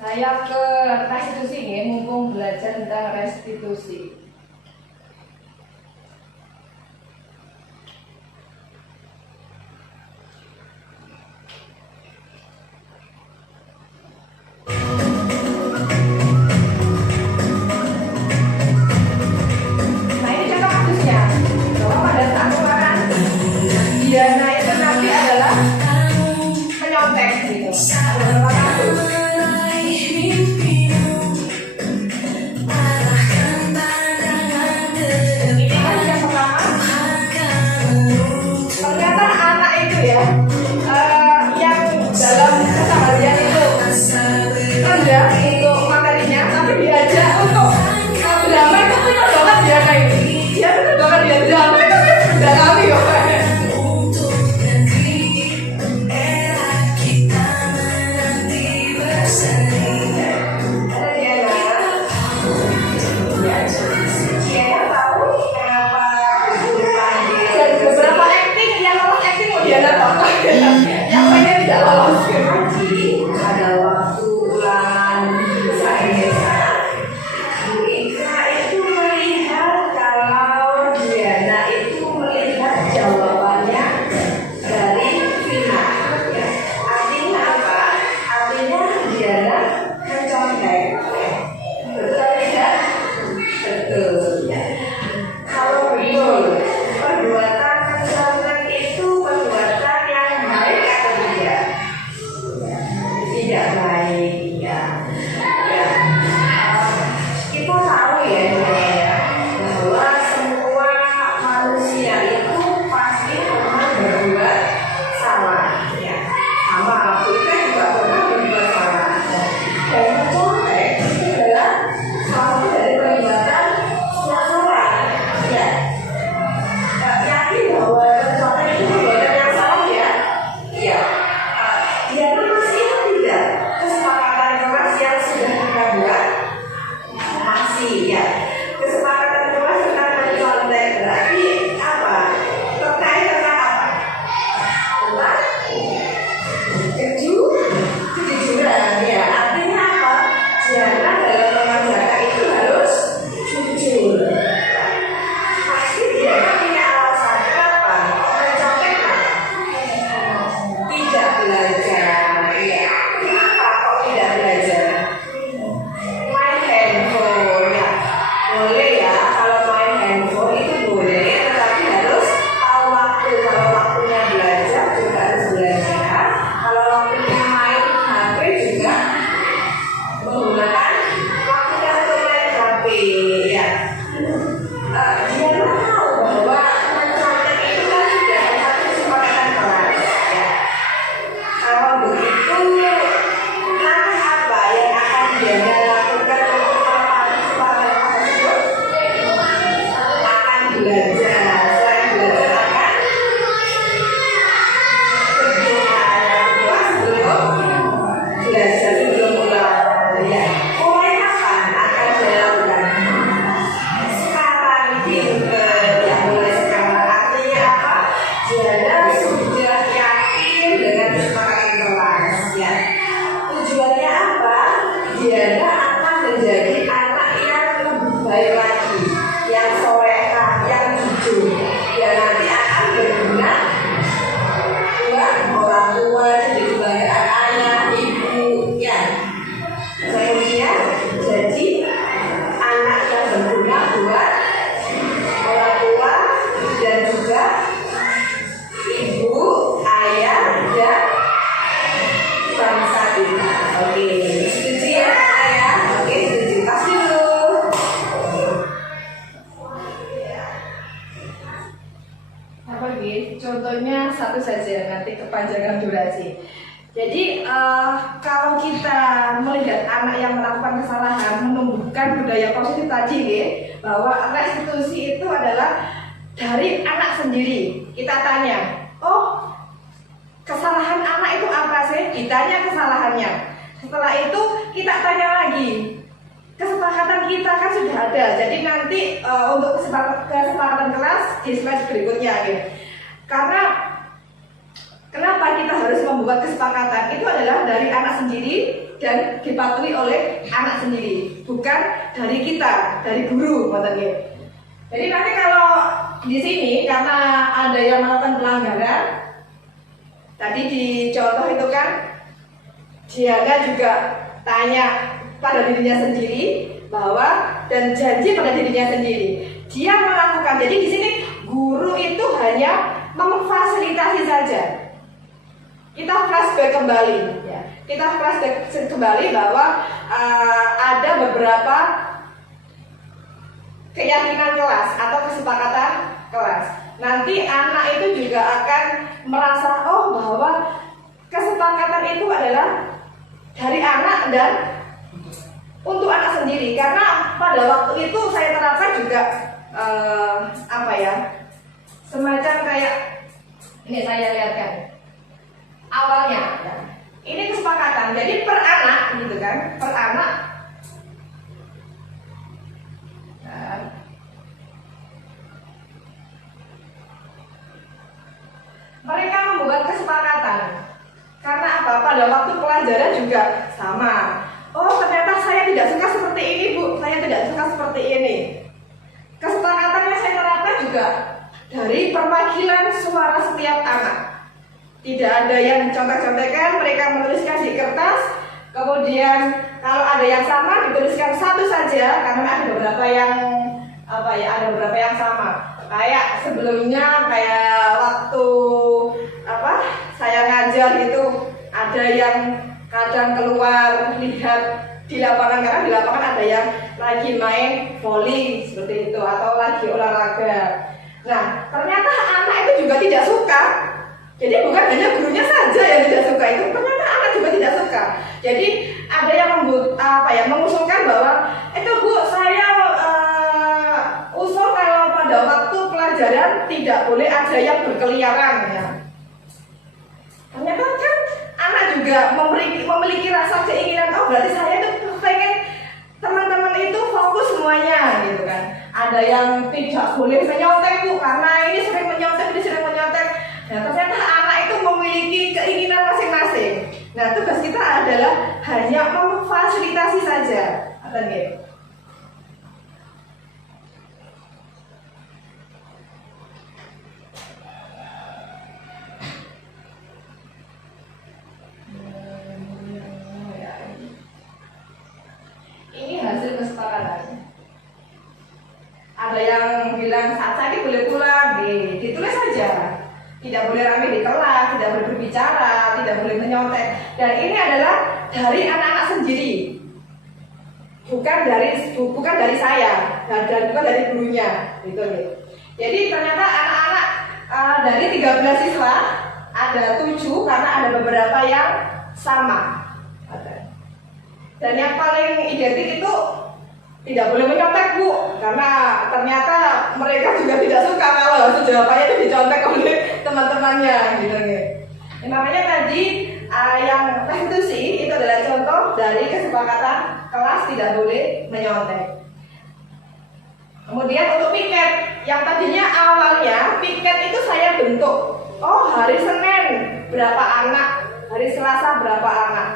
Saya ke restitusi ya, mumpung belajar tentang restitusi. Nah ini contoh kasusnya, bahwa pada saat pengeluaran dana itu nanti adalah menyontek gitu. Ada beberapa kasus. Ternyata anak itu ya, yang dalam keseharian itu rendah untuk materinya, tapi diajak untuk drama itu pintar banget dia kayak ini. Dia pintar banget dia drama itu kan benda kami ya. Beberapa acting yang lolos acting mau Diana apa? Yang lainnya tidak lolos. Ada waktu ulangan saya. Bu Ika itu melihat kalau Diana itu melihat jawabannya dari Vina. Ya. Artinya apa? Artinya Diana mencontek. Betul tidak? Betul. Ya. Kalau betul, perbuatan mencontek itu perbuatan yang baik atau tidak? Tidak baik, ya. Ya. Kita tahu ya, bahwa semua manusia itu pasti pernah berbuat salah, ya. Sama aku kan juga pernah berbuat salah. Dan mencontek itu adalah salah satu dari perbuatan yang salah, ya. Yakin bahwa mencontek itu perbuatan yang salah, ya? Iya. Dia masih ingat tidak kesepakatan kelas yang sudah kita buat? Masih, ya. Kesepakatan kelas tentang mencontek berarti apa? Terkait tentang apa? Tentang kejujuran, ya. Artinya apa? Jangan dalam mengerjakan itu harus jujur. Pasti dia punya alasan kenapa mencontek tidak belajar, ya. Kenapa kok tidak belajar? Main handphone, ya. Boleh ya, kalau main handphone itu boleh, tetapi harus tahu waktu. Kalau waktunya belajar juga harus belajar. Kalau waktunya main HP juga menggunakan waktunya untuk main HP, ya. Dia tahu bahwa mencontek itu kan sudah satu kesepakatan kelas, ya. Kalau begitu, langkah apa yang akan dia lakukan untuk menepati kesepakatan tersebut? Akan belajar. Selain belajar akan kelas sebelum belajar sebelum ulang, ya. Mulai kapan akan dia lakukan? Sekarang pinter, ya. Mulai sekarang. Artinya apa? Diana sudah yakin dengan kesepakatan kelas, ya. Tujuannya apa? Diana akan menjadi anak yang lebih baik lagi, yang solehah, yang jujur. Dia nanti akan berguna buat orang tua, jadi sebagai ayah, ibu, ya. Kemudian jadi anak yang berguna buat orang tua dan juga ibu, ayah, dan bangsa kita. Oke, setuju ya, ayah? Oke, setuju. Kasih dulu. Apa gitu? Contohnya satu saja, nanti kepanjangan durasi. Jadi kalau kita melihat anak yang melakukan kesalahan, menumbuhkan budaya positif tadi, ya, bahwa restitusi itu adalah dari anak sendiri. Kita tanya, oh kesalahan anak itu apa sih? Ditanya kesalahannya. Setelah itu kita tanya lagi, kesepakatan kita kan sudah ada. Jadi nanti untuk kesepakatan kelas di slide berikutnya, gitu. Karena kenapa kita harus membuat kesepakatan? Itu adalah dari anak sendiri dan dipatuhi oleh anak sendiri, bukan dari kita, dari guru, katanya. Jadi nanti kalau di sini karena ada yang melakukan pelanggaran, tadi di contoh itu kan Diana juga tanya pada dirinya sendiri bahwa dan janji pada dirinya sendiri. Dia melakukan. Jadi di sini guru itu hanya memfasilitasi saja. Kita flashback kembali, ya. Kita flashback kembali bahwa ada beberapa keyakinan kelas atau kesepakatan kelas. Nanti anak itu juga akan merasa oh bahwa kesepakatan itu adalah dari anak dan untuk anak sendiri. Karena pada waktu itu saya terapkan juga semacam kayak ini saya lihatkan awalnya. Ya. Ini kesepakatan. Jadi per anak gitu kan, per anak. Mereka membuat kesepakatan. Karena apa? Pada waktu pelajaran juga sama. Oh, ternyata saya tidak suka seperti ini, Bu. Saya tidak suka seperti ini. Kesepakatannya saya terapkan juga dari perwakilan suara setiap anak. Tidak ada yang contek-contekan, mereka menuliskan di kertas. Kemudian kalau ada yang sama dituliskan satu saja, karena ada beberapa yang ada beberapa yang sama. Kayak sebelumnya, kayak waktu saya ngajar itu ada yang kadang keluar lihat di lapangan, karena di lapangan ada yang lagi main volley seperti itu atau lagi olahraga. Nah, ternyata anak itu juga tidak suka. Jadi bukan hanya gurunya saja yang tidak suka itu, ternyata anak juga tidak suka. Jadi ada yang mengusulkan bahwa itu Bu, saya usul kalau pada waktu pelajaran tidak boleh ada yang berkeliaran, ya. Ternyata kan anak juga memiliki rasa keinginan, oh berarti saya itu pengen teman-teman itu fokus semuanya, gitu kan. Ada yang tidak boleh menyontek Bu, karena ini sering menyontek, ini sering menyontek. Nah, ternyata anak itu memiliki keinginan masing-masing. Nah, tugas kita adalah hanya memfasilitasi saja, gitu. Ini hasil kesepakatan. Ada yang bilang saat sakit boleh pulang, ditulis saja. Tidak boleh ramai di kelas, tidak boleh berbicara, tidak boleh menyontek. Dan ini adalah dari anak-anak sendiri, bukan dari saya, dan bukan dari gurunya, gitu. Jadi ternyata anak-anak dari 13 siswa ada 7 karena ada beberapa yang sama. Dan yang paling identik itu tidak boleh menyontek Bu, karena ternyata mereka juga tidak suka kalau jawabannya itu dicontek oleh teman-temannya, gitu. Nah, makanya tadi yang restitusi itu adalah contoh dari kesepakatan kelas tidak boleh menyontek. Kemudian untuk piket, yang tadinya awalnya piket itu saya bentuk, oh hari Senin berapa anak, hari Selasa berapa anak.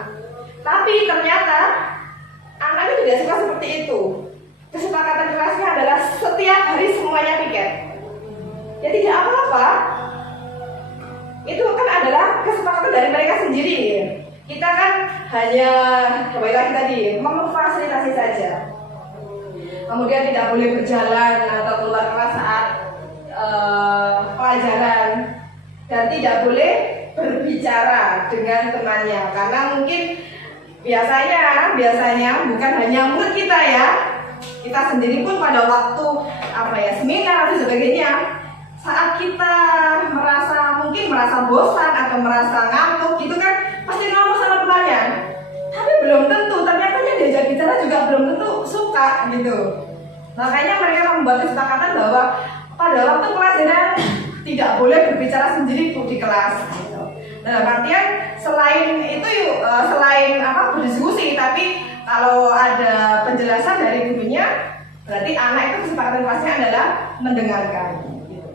Tapi ternyata anak itu tidak suka seperti itu. Kesepakatan kelasnya adalah setiap hari semuanya piket. Ya tidak apa-apa. Itu kan adalah kesepakatan dari mereka sendiri, ya. Kita kan hanya kembali lagi tadi memfasilitasi saja. Kemudian tidak boleh berjalan atau keluar kelas saat pelajaran, dan tidak boleh berbicara dengan temannya, karena mungkin biasanya bukan hanya murid kita, ya, kita sendiri pun pada waktu seminar atau sebagainya, saat kita mungkin merasa bosan atau merasa ngantuk gitu kan, pasti ngomong sama temannya, tapi belum tentu, ternyata yang diajak bicara juga belum tentu suka gitu. Makanya mereka membuat kesepakatan bahwa pada waktu pelajaran tidak boleh berbicara sendiri di kelas gitu. Nah, artian selain itu selain berdiskusi, tapi kalau ada penjelasan dari gurunya, berarti anak itu kesepakatan kelasnya adalah mendengarkan gitu.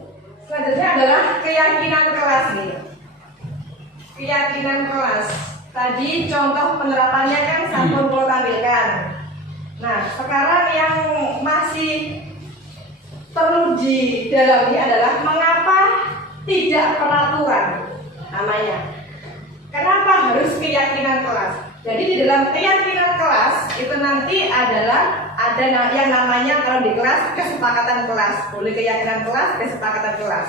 Selanjutnya adalah keyakinan kelas nih. Keyakinan kelas. Tadi contoh penerapannya kan sampun Pol tampilkan. Nah, sekarang yang masih perlu didalami adalah mengapa tidak peraturan namanya. Kenapa harus keyakinan kelas? Jadi di dalam keyakinan kelas itu nanti ada yang namanya kalau di kelas kesepakatan kelas. Boleh keyakinan kelas, kesepakatan kelas.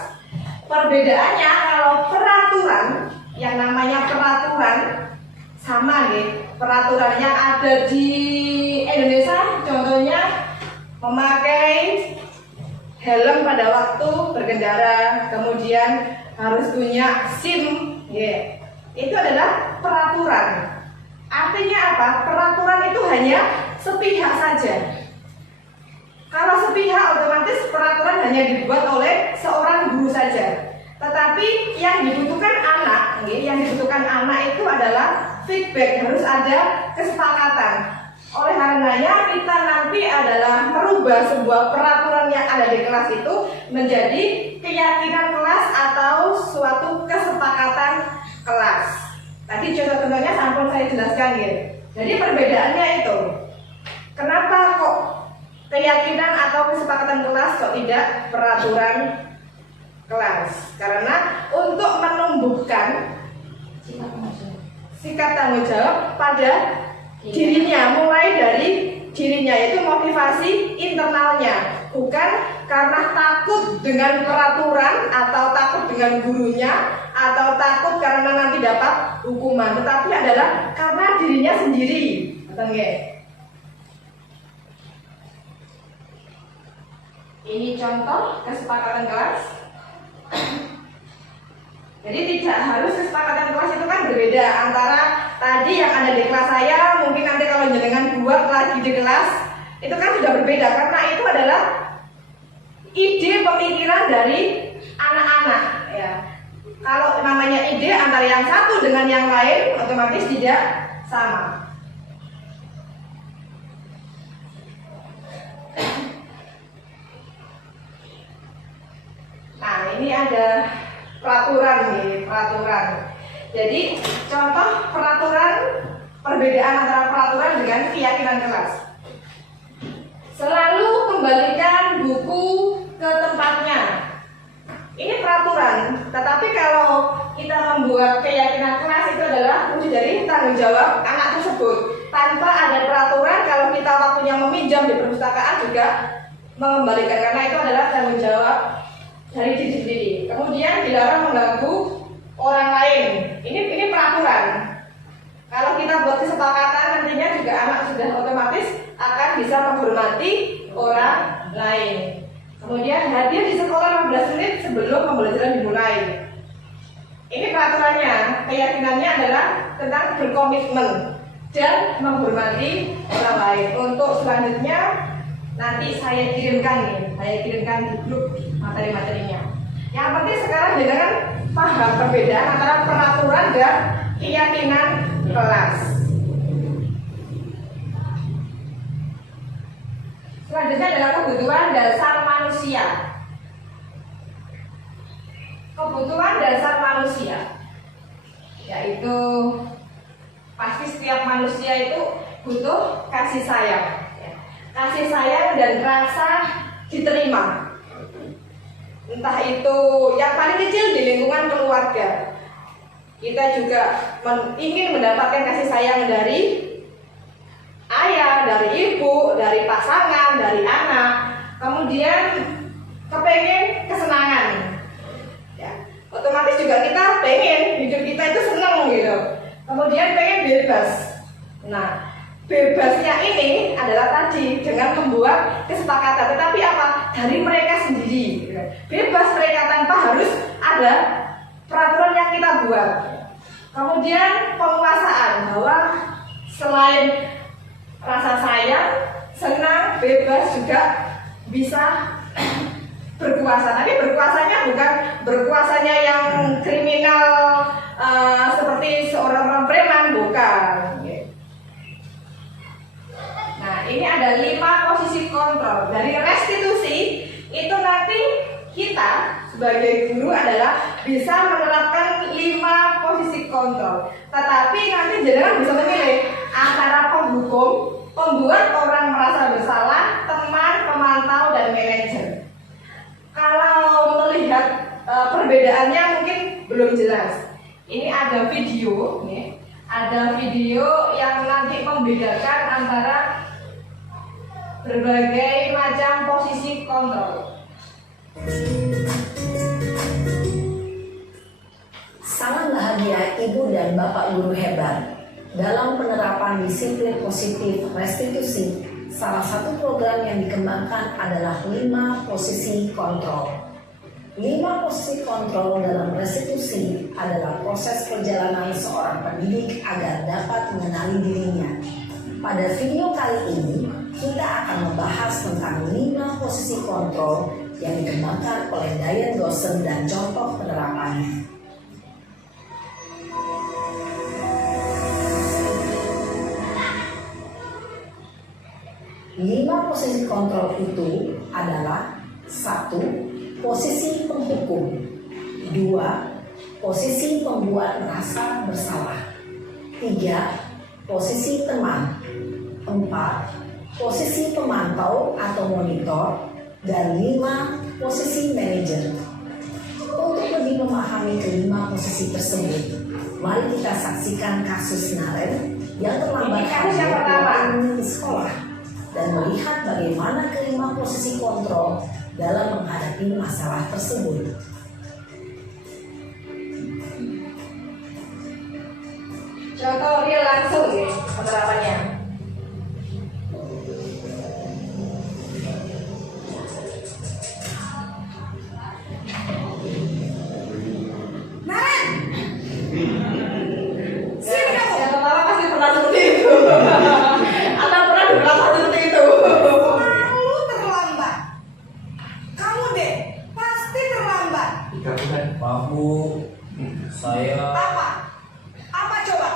Perbedaannya kalau peraturan, yang namanya peraturan sama nih, peraturan yang ada di Indonesia contohnya memakai helm pada waktu berkendara, kemudian harus punya SIM, itu adalah peraturan. Artinya apa? Peraturan itu hanya sepihak saja. Kalau sepihak otomatis peraturan hanya dibuat oleh seorang guru saja. Tetapi yang dibutuhkan anak, itu adalah feedback, harus ada kesepakatan. Oleh karenanya kita nanti adalah merubah sebuah peraturan yang ada di kelas itu menjadi keyakinan kelas atau suatu kesepakatan kelas. Tadi contoh-contohnya sampun saya jelaskan ya. Jadi perbedaannya itu, kenapa kok keyakinan atau kesepakatan kelas kok tidak peraturan kelas? Karena untuk menumbuhkan sikap tanggung jawab pada dirinya, mulai dari dirinya, yaitu motivasi internalnya, bukan karena takut dengan peraturan atau takut dengan gurunya atau takut karena nanti dapat hukuman, tetapi adalah karena dirinya sendiri. Betul nggak? Ini contoh kesepakatan kelas. Jadi tidak harus kesepakatan kelas itu kan berbeda antara tadi yang ada di kelas saya, mungkin nanti kalau jenengan buat lagi di kelas itu kan sudah berbeda, karena itu adalah ide pemikiran dari anak-anak ya. Kalau namanya ide antara yang satu dengan yang lain otomatis tidak sama. Nah, ini ada peraturan nih, peraturan. Jadi contoh peraturan, perbedaan antara peraturan dengan keyakinan kelas. Selalu kembalikan buku ke tempatnya. Ini peraturan, tetapi kalau kita membuat keyakinan kelas itu adalah wujud dari tanggung jawab anak tersebut. Tanpa ada peraturan, kalau kita waktunya meminjam di perpustakaan juga mengembalikan, karena itu adalah tanggung jawab dari diri sendiri. Kemudian dilarang mengganggu orang lain. Ini peraturan. Kalau kita buat kesepakatan, nantinya juga anak sudah otomatis akan bisa menghormati orang lain. Kemudian hadir di sekolah 15 menit sebelum pembelajaran dimulai. Ini peraturannya. Keyakinannya adalah tentang berkomitmen dan menghormati orang lain. Untuk selanjutnya nanti saya kirimkan di grup materi-materinya. Yang penting sekarang jangan paham perbedaan antara peraturan dan keyakinan kelas. Selanjutnya adalah kebutuhan dasar manusia. Kebutuhan dasar manusia yaitu pasti setiap manusia itu butuh kasih sayang. Kasih sayang dan rasa diterima. Entah itu yang paling kecil di lingkungan keluarga. Kita juga ingin mendapatkan kasih sayang dari ayah, dari ibu, dari pasangan, dari anak. Kemudian kepengen kesenangan. Ya, otomatis juga kita pengen hidup kita itu senang gitu. Kemudian pengen bebas. Nah, bebasnya ini adalah tadi dengan membuat kesepakatan, tetapi apa? Dari mereka sendiri. Bebas mereka tanpa harus ada peraturan yang kita buat. Kemudian bebas juga bisa berkuasa. Tapi berkuasanya bukan berkuasanya yang kriminal seperti seorang preman, bukan. Nah, ini ada 5 posisi kontrol. Dari restitusi itu nanti kita sebagai guru adalah bisa menerapkan 5 posisi kontrol. Tetapi nanti jenengan bisa memilih antara penghukum, pembuat orang merasa bersalah, teman, pemantau, dan manajer. Kalau melihat perbedaannya mungkin belum jelas. Ini ada video, nih. Ada video yang nanti membedakan antara berbagai macam posisi kontrol. Sangat bahagia Ibu dan Bapak guru hebat dalam penerapan disiplin positif restitusi. Salah satu program yang dikembangkan adalah 5 posisi kontrol. 5 posisi kontrol dalam restitusi adalah proses perjalanan seorang pendidik agar dapat mengenali dirinya. Pada video kali ini, kita akan membahas tentang 5 posisi kontrol yang dikembangkan oleh Diane Dawson dan contoh penerapannya. 5 posisi kontrol itu adalah 1. Posisi penghukum, 2. Posisi pembuat merasa bersalah, 3. Posisi teman, 4. Posisi pemantau atau monitor, dan 5. Posisi manajer. Untuk lebih memahami kelima posisi tersebut, mari kita saksikan kasus Naren yang terlambat di sekolah dan melihat bagaimana kelima posisi kontrol dalam menghadapi masalah tersebut. Contoh real langsung ya penerapannya. Yang pertama pasti pernah seperti itu. Atau pernah berlaku seperti itu. Kamu terlambat. Kamu deh pasti terlambat. Maaf Bu, saya Apa? Apa coba?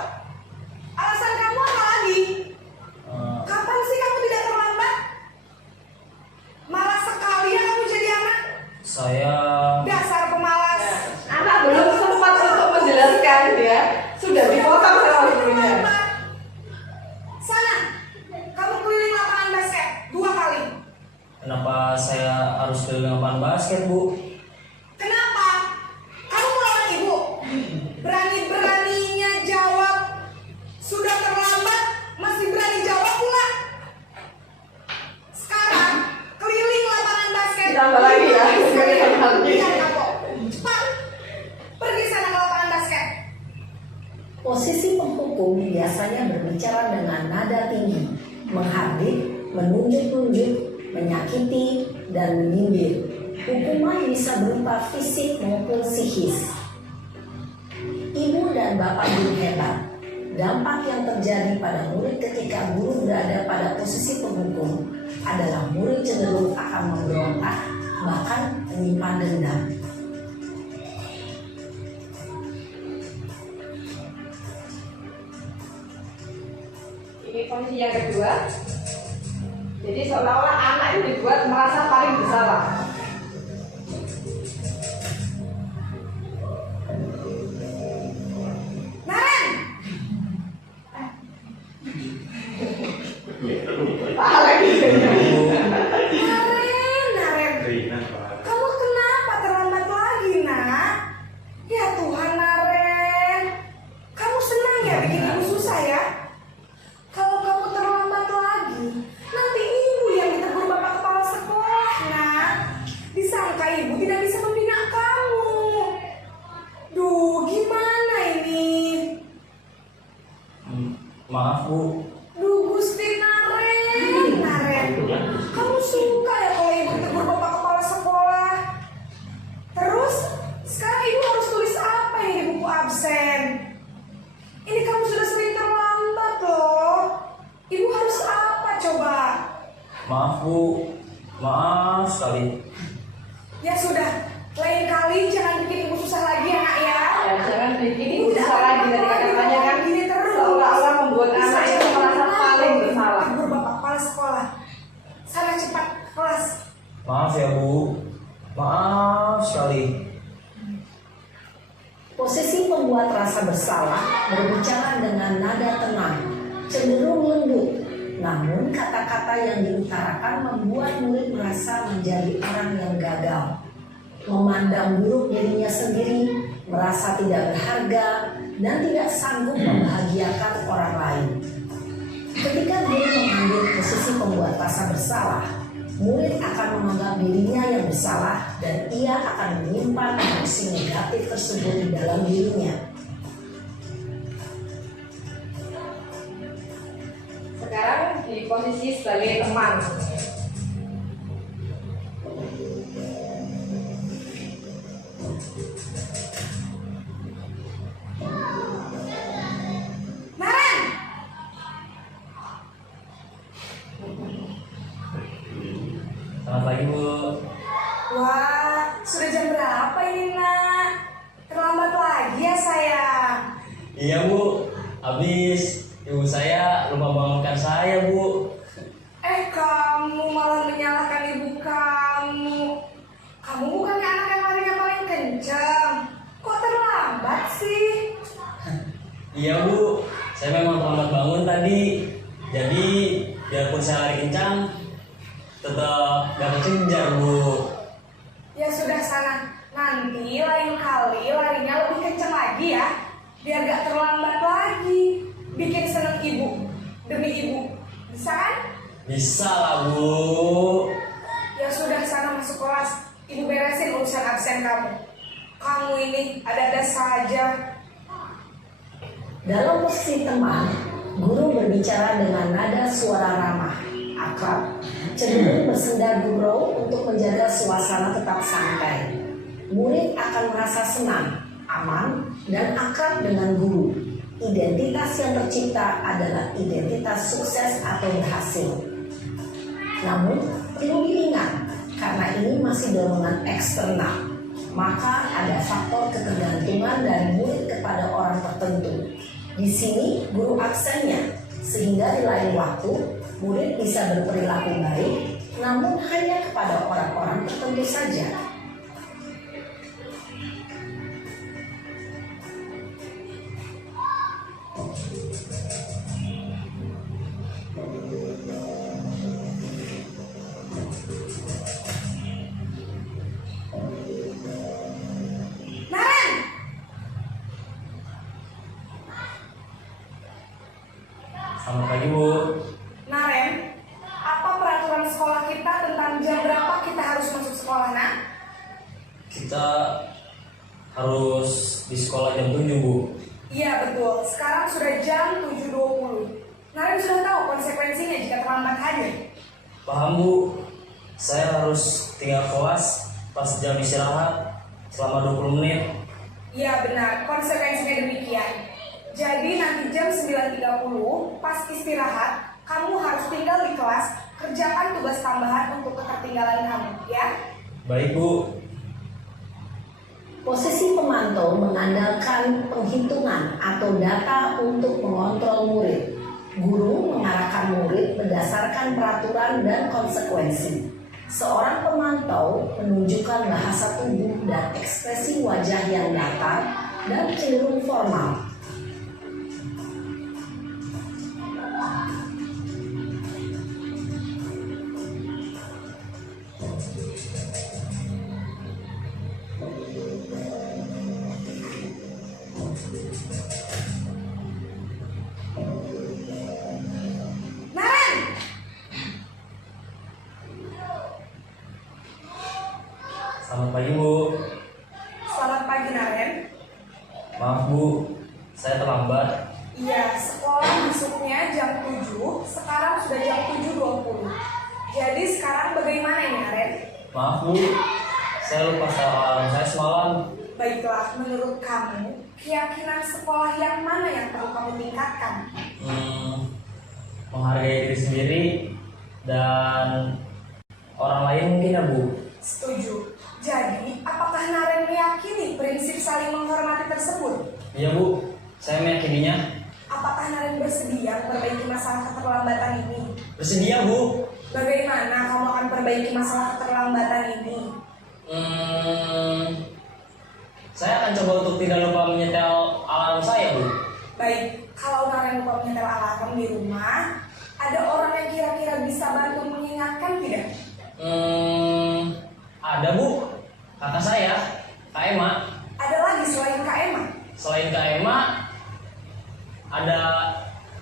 Alasan kamu apa lagi? Kapan sih kamu tidak terlambat? Malas sekali ya kamu jadi anak. saya Dasar pemalas. Anak belum sempat untuk menjelaskan ya, sudah dipotong sama gurunya. Terlambat. Sana, kamu keliling lapangan basket 2 kali. kenapa saya harus keliling lapangan basket Bu? Kenapa? Kamu melawan ibu. Berani-beraninya jawab. Sudah terlambat, masih berani jawab pula. Sekarang keliling lapangan basket. Ditambah lagi ya, sekali lagi. Iya, kamu. Cepat. Pergi sana ke lapangan basket. Posisi penghukum biasanya berbicara dengan nada tinggi, menghardik, menunjuk-nunjuk, menyakiti, dan menyindir. Hukuman bisa berupa fisik maupun psikis. Ibu dan Bapak guru hebat, dampak yang terjadi pada murid ketika guru berada pada posisi penghukum adalah murid cenderung akan memberontak, bahkan menyimpan dendam. Ini posisi yang kedua. Jadi seolah-olah anak itu dibuat merasa paling bersalah. Naren, Salah lagi. Naren. Kamu kenapa terlambat lagi, nak? Ya Tuhan, Naren. Kamu senang ya bikin ibu susah ya? Kalau kamu terlambat lagi, nanti ibu yang ditegur bapak kepala sekolah, nak. Disangka ibu tidak bisa membina kamu. Duh, gimana ini? Maaf Bu, Duh, Gusti Naren. Naren, kamu suka ya kalau ibu ditegur bapak kepala sekolah? Terus, sekarang ibu harus tulis apa ini di buku absen? Ini kamu sudah sering terlambat loh. Ibu harus apa coba? Maaf Bu, maaf sekali. Ya sudah, lain kali jangan bikin ibu susah lagi ya nak ya. Ya, jangan bikin ibu Udah, salah lagi dari apa-apa kata-katanya kan. gini terus. Seolah-olah membuat anak itu merasa paling bersalah. Tegur bapak kepala sekolah. Sana cepat kelas. Maaf ya Bu, maaf sekali. Posisi pembuat rasa bersalah berbicara dengan nada tenang, cenderung lembut. Namun kata-kata yang diutarakan membuat murid merasa menjadi orang yang gagal, memandang buruk dirinya sendiri, merasa tidak berharga, dan tidak sanggup membahagiakan orang lain. Ketika guru mengambil posisi pembuat rasa bersalah, murid akan menganggap dirinya yang bersalah dan ia akan menyimpan emosi negatif tersebut di dalam dirinya. Sekarang di posisi sebagai teman. Naren, Selamat pagi Bu. wah sudah jam berapa ini nak? Terlambat lagi ya sayang. Iya Bu, habis ibu saya lupa bangunkan saya Bu. Kamu malah menyalahkan ibu kamu. Kamu bukannya anak yang larinya paling kencang. Kok terlambat sih? Iya Bu, saya memang terlambat bangun tadi. Jadi biarpun saya lari kencang, tetap gak kejar Bu. Ya sudah sana. Nanti lain kali larinya lebih kencang lagi ya. Biar gak terlambat lagi. Bikin seneng ibu. Demi ibu. Bisa kan? Bisa lah Bu. Ya sudah sana masuk kelas. Ibu beresin urusan absen kamu. Kamu ini ada-ada saja. Dalam posisi teman, guru berbicara dengan nada suara ramah, akrab, cenderung bersenda gurau untuk menjaga suasana tetap santai. Murid akan merasa senang, aman, dan akrab dengan guru. Identitas yang tercipta adalah identitas sukses atau berhasil. Namun, perlu diingat, karena ini masih dorongan eksternal, maka ada faktor ketergantungan dari murid kepada orang tertentu. Di sini guru aksennya, sehingga di lain waktu murid bisa berperilaku baik, namun hanya kepada orang-orang tertentu saja. Naren! Selamat pagi Bu. Naren, apa peraturan sekolah kita tentang jam berapa kita harus masuk sekolah, nak? Kita harus di sekolah jam 7 Bu. Iya betul, sekarang sudah jam 7.20. Naren sudah tahu konsekuensinya jika terlambat hadir. Paham Bu, saya harus tinggal kelas pas jam istirahat selama 20 menit. Iya benar, konsekuensinya demikian. Jadi nanti jam 9.30 pas istirahat, kamu harus tinggal di kelas, kerjakan tugas tambahan untuk ketertinggalan kamu, ya? Baik Bu. Posisi pemantau mengandalkan penghitungan atau data untuk mengontrol murid. Guru mengarahkan murid berdasarkan peraturan dan konsekuensi. Seorang pemantau menunjukkan bahasa tubuh dan ekspresi wajah yang datar dan cenderung formal. Naren! Selamat pagi Bu. Selamat pagi Naren. Maaf Bu, saya terlambat. Iya, sekolah masuknya jam 7, sekarang sudah jam 7.20. Jadi sekarang bagaimana ini Naren? Maaf Bu, saya lupa soal saya semalam. Baiklah, menurut kamu, keyakinan sekolah yang mana yang perlu kamu tingkatkan? Menghargai diri sendiri dan orang lain mungkin ya Bu. Setuju. Jadi, apakah Naren meyakini prinsip saling menghormati tersebut? Iya Bu, saya meyakininya. Apakah Naren bersedia memperbaiki masalah keterlambatan ini? Bersedia Bu. Bagaimana kamu akan perbaiki masalah keterlambatan ini? Saya akan coba untuk tidak lupa menyetel alarm saya Bu. Baik, kalau Naren lupa menyetel alarm di rumah, ada orang yang kira-kira bisa bantu mengingatkan tidak? Ada Bu, kakak saya, Kak Ema. Ada lagi selain Kak Emma? Selain Kak Ema, ada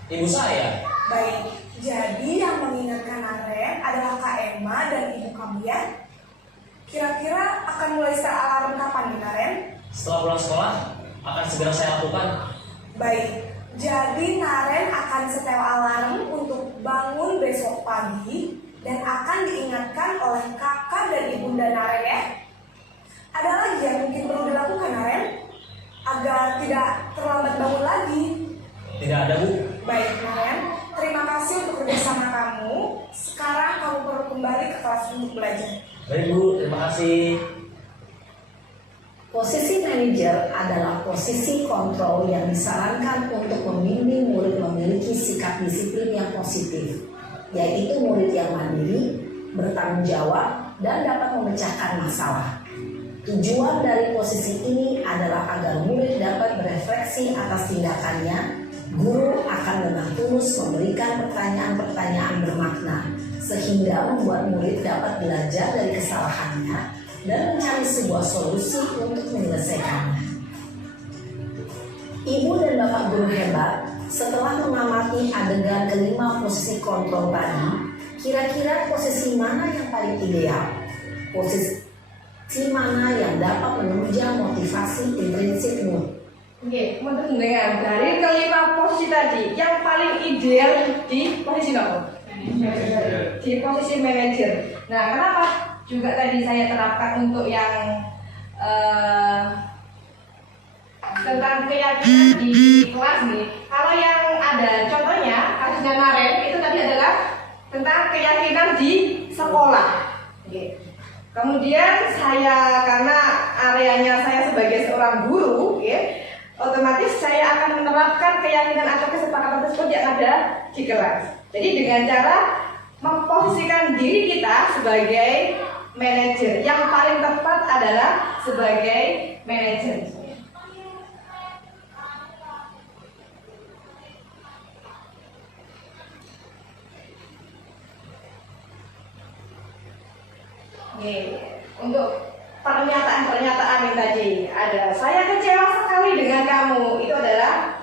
ibu saya. Baik, jadi yang mengingatkan Naren adalah Kak Emma dan ibu kamu ya? Kira-kira akan mulai setel alarm kapan nih Naren? Setelah pulang sekolah, akan segera saya lakukan. Baik, jadi Naren akan setel alarm untuk bangun besok pagi dan akan diingatkan oleh kakak dan ibunda Naren ya. Ada lagi yang mungkin perlu dilakukan Naren agar tidak terlambat bangun lagi? Tidak ada Bu. Baik Naren, terima kasih untuk kerjasama kamu. Sekarang kamu perlu kembali ke kelas untuk belajar. Baik Bu, terima kasih. Posisi manajer adalah posisi kontrol yang disarankan untuk membimbing murid memiliki sikap disiplin yang positif, yaitu murid yang mandiri, bertanggung jawab, dan dapat memecahkan masalah. Tujuan dari posisi ini adalah agar murid dapat berefleksi atas tindakannya. Guru akan dengan tulus memberikan pertanyaan-pertanyaan bermakna, sehingga membuat murid dapat belajar dari kesalahannya dan mencari sebuah solusi untuk menyelesaikannya. Ibu dan Bapak guru hebat, setelah mengamati adegan kelima posisi kontrol tadi, kira-kira posisi mana yang paling ideal? Posisi mana yang dapat menunjang motivasi intrinsik mood? Oke, menurut dengan dari kelima posisi tadi, yang paling ideal di posisi apa? Di posisi manajer. Nah, kenapa juga tadi saya terapkan untuk yang tentang keyakinan di kelas nih? Kalau yang ada contohnya, kasusnya Naren, itu tadi adalah tentang keyakinan di sekolah. Oke. Kemudian saya, karena areanya saya sebagai seorang guru, ya, otomatis saya akan menerapkan keyakinan atau kesepakatan tersebut yang ada di kelas. Jadi dengan cara memposisikan diri kita sebagai manajer, yang paling tepat adalah sebagai manajer. Oke, untuk pernyataan-pernyataan yang tadi ada, saya kecewa sekali dengan kamu, itu adalah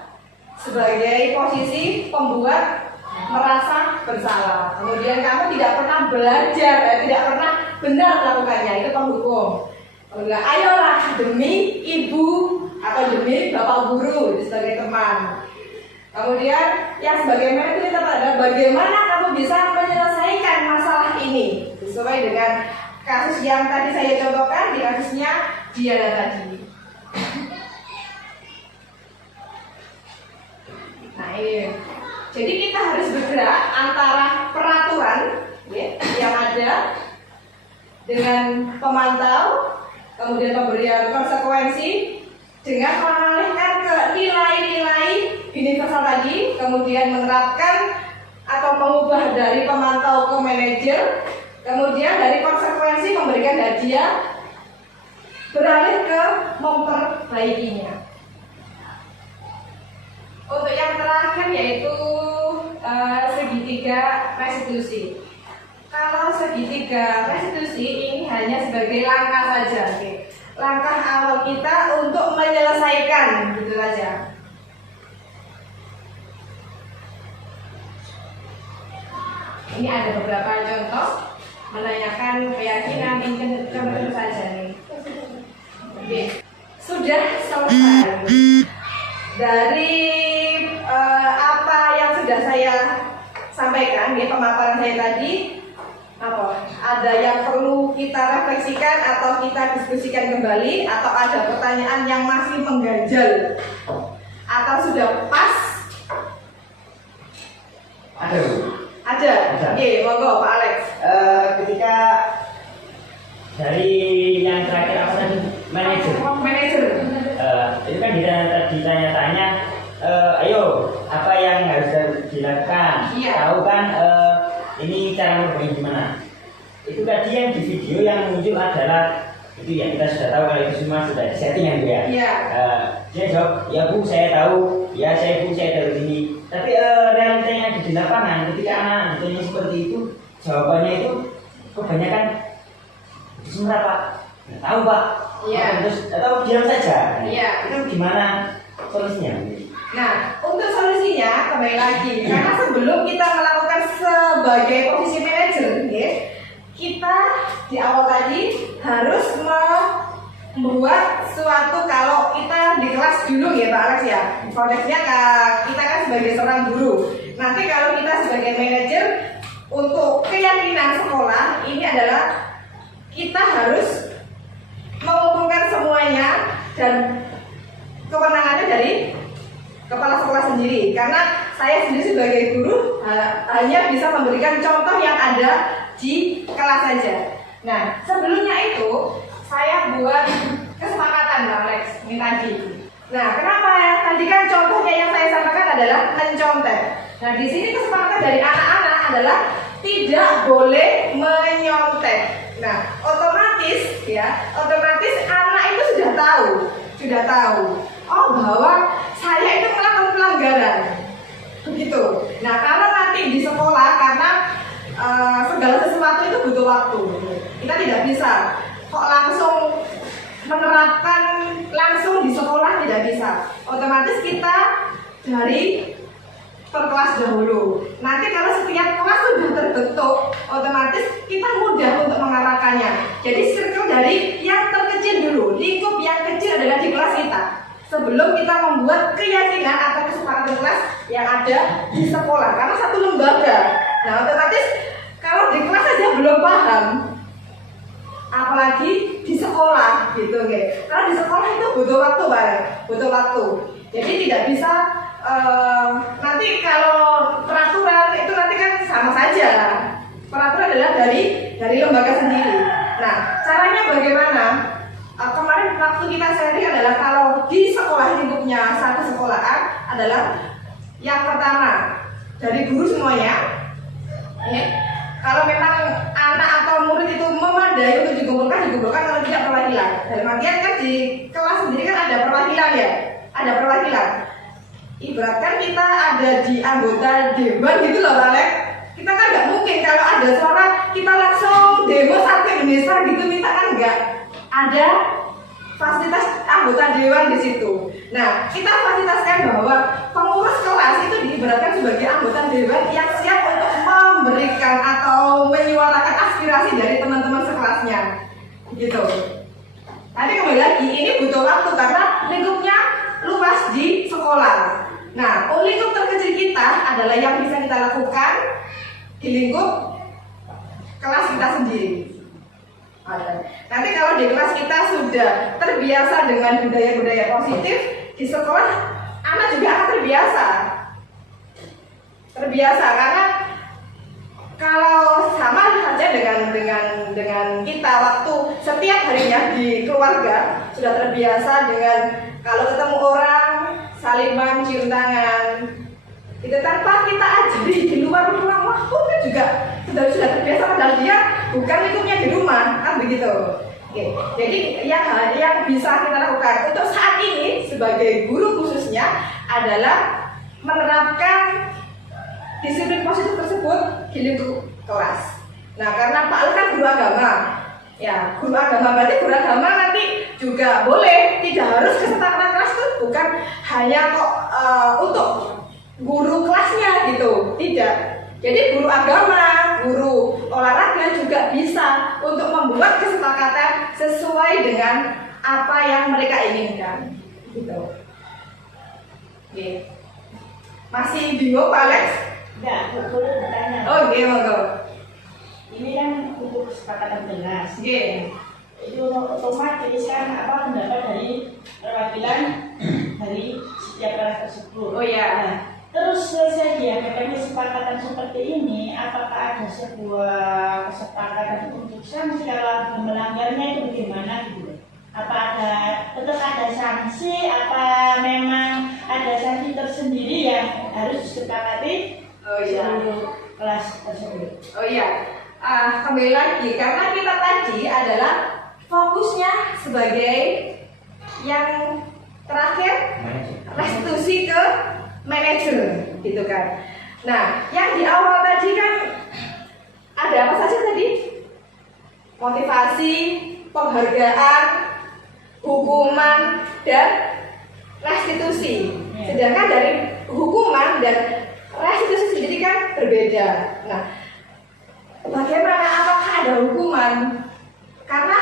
sebagai posisi pembuat merasa bersalah. Kemudian kamu tidak pernah belajar, tidak pernah benar melakukannya, itu penghukum. Kemudian ayolah demi ibu atau demi bapak guru sebagai teman. Kemudian yang sebagai manajer itu adalah bagaimana kamu bisa menyelesaikan masalah ini sesuai dengan kasus yang tadi saya contohkan di kasusnya Diana tadi. Nah ini, jadi kita harus bergerak antara peraturan ya, yang ada dengan pemantau, kemudian pemberian konsekuensi dengan mengalihkan ke nilai-nilai universal tadi, kemudian menerapkan atau mengubah dari pemantau ke manajer. Kemudian dari konsekuensi memberikan hadiah beralih ke memperbaikinya. Untuk yang terakhir yaitu segitiga restitusi. Kalau segitiga restitusi ini hanya sebagai langkah saja, oke. Langkah awal kita untuk menyelesaikan, gitu saja. Ini ada beberapa contoh menanyakan keyakinan contoh saja nih. Oke, sudah selesai dari apa yang sudah saya sampaikan di pemaparan saya tadi. Apa? Ada yang perlu kita refleksikan atau kita diskusikan kembali, atau ada pertanyaan yang masih mengganjal atau sudah pas? Ada Bu. Ada Ada. Oke, monggo Pak Alex. Ketika dari yang terakhir apa tadi, manajer. Manajer. Itu kan ditanya-tanya, ayo apa yang harus dilakukan? Iya. Tahu kan ini cara merubahnya gimana? Itu tadi yang di video yang muncul adalah itu ya, kita sudah tahu kalau itu semua sudah disetting ya Bu ya. Iya. Dia jawab, ya Bu saya tahu, ya saya Bu saya tahu sini. Tapi realitanya yang di lapangan ketika anak ditanya seperti itu, jawabannya itu kebanyakan sebenarnya Pak, nggak tahu Pak. Iya. Terus atau diam saja. Iya. Itu gimana solusinya? Nah, untuk solusinya kembali lagi, karena sebelum kita melakukan sebagai posisi manajer, ya, kita di awal tadi harus membuat suatu, kalau kita di kelas dulu ya Pak Alex ya, konteksnya kita kan sebagai seorang guru. Nanti kalau kita sebagai manajer, untuk keyakinan sekolah ini adalah kita harus mengumpulkan semuanya dan kewenangannya dari kepala sekolah sendiri, karena saya sendiri sebagai guru hanya bisa memberikan contoh yang ada di kelas saja. Nah, sebelumnya itu saya buat kesepakatan Mbak Alex ini tadi. Nah, kenapa ya? Tadi kan contohnya yang saya sampaikan adalah mencontek. Nah, di sini kesepakatan dari anak-anak adalah tidak boleh menyontek. Nah, otomatis anak itu sudah tahu. Oh, bahwa saya itu melakukan pelanggaran. Begitu. Nah, kalau nanti di sekolah, karena segala sesuatu itu butuh waktu. Kita tidak bisa kok langsung menerapkan langsung di sekolah, tidak bisa. Otomatis kita dari per kelas dahulu. Nanti kalau setiap kelas sudah terbentuk, otomatis kita mudah untuk mengarahkannya. Jadi circle dari yang terkecil dulu, lingkup yang kecil adalah di kelas kita. Sebelum kita membuat keyakinan atau kesepakatan kelas yang ada di sekolah, karena satu lembaga. Nah, otomatis kalau di kelas saja belum paham, apalagi di sekolah gitu, okay. Karena di sekolah itu butuh waktu, butuh waktu. Jadi tidak bisa nanti kalau peraturan itu nanti kan sama saja. Peraturan adalah dari lembaga sendiri. Nah, caranya bagaimana? Kemarin waktu kita sharing adalah kalau di sekolah lingkupnya satu sekolahan adalah yang pertama dari guru semuanya. Kalau memang anak atau murid itu memadai untuk dikumpulkan, kalau tidak perwakilan. Dalam artian kan di kelas sendiri kan ada perwakilan ya, ada perwakilan. Ibaratkan kita ada di anggota dewan gitu loh Pak Alex. Kita kan nggak mungkin kalau ada suara kita langsung demo satu Indonesia gitu, minta kan nggak. Ada fasilitas anggota dewan di situ. Nah, kita fasilitaskan bahwa pengurus kelas itu diibaratkan sebagai anggota dewan yang siap untuk memberikan atau menyuarakan aspirasi dari teman-teman sekelasnya, gitu. Tapi kembali lagi, ini butuh waktu karena lingkupnya luas di sekolah. Nah, lingkup terkecil kita adalah yang bisa kita lakukan di lingkup kelas kita sendiri. Nanti kalau di kelas kita sudah terbiasa dengan budaya-budaya positif, di sekolah anak juga akan terbiasa karena kalau sama saja dengan kita waktu setiap harinya di keluarga sudah terbiasa dengan kalau ketemu orang saling mencium tangan, itu tanpa kita ajari di luar rumah pun juga sudah terbiasa, padahal dia bukan lingkupnya di rumah, kan begitu. Oke. Jadi yang bisa kita lakukan untuk saat ini sebagai guru khususnya adalah menerapkan disiplin positif tersebut di lingkup kelas. Nah, karena Pak Al kan guru agama, ya guru agama berarti guru agama nanti juga boleh, tidak harus kesepakatan kelas itu bukan hanya kok untuk guru kelasnya gitu, tidak. Jadi guru agama, guru olahraga juga bisa untuk membuat kesepakatan sesuai dengan apa yang mereka inginkan, gitu. Oke. Masih bingung Pak Alex? Enggak, boleh bertanya. Oh, oke, monggo. Ini kan untuk kesepakatan kelas. Oke. Itu otomatis kan apa pendapat dari perwakilan dari setiap kelas tersebut. Oh ya. Nah, Terus selesai diadakan kesepakatan seperti ini, apakah ada sebuah kesepakatan untuk sanksi kalau melanggarnya itu bagaimana gitu? Apa tetap ada sanksi? Apa memang ada sanksi tersendiri yang harus disepakati seluruh kelas tersebut? Oh iya, kembali lagi karena kita tadi adalah fokusnya sebagai yang terakhir restitusi ke manajer, gitu kan. Nah, yang di awal tadi kan ada apa saja tadi? Motivasi, penghargaan, hukuman, dan restitusi. Sedangkan dari hukuman dan restitusi sendiri kan berbeda. Nah, bagaimana apakah ada hukuman? Karena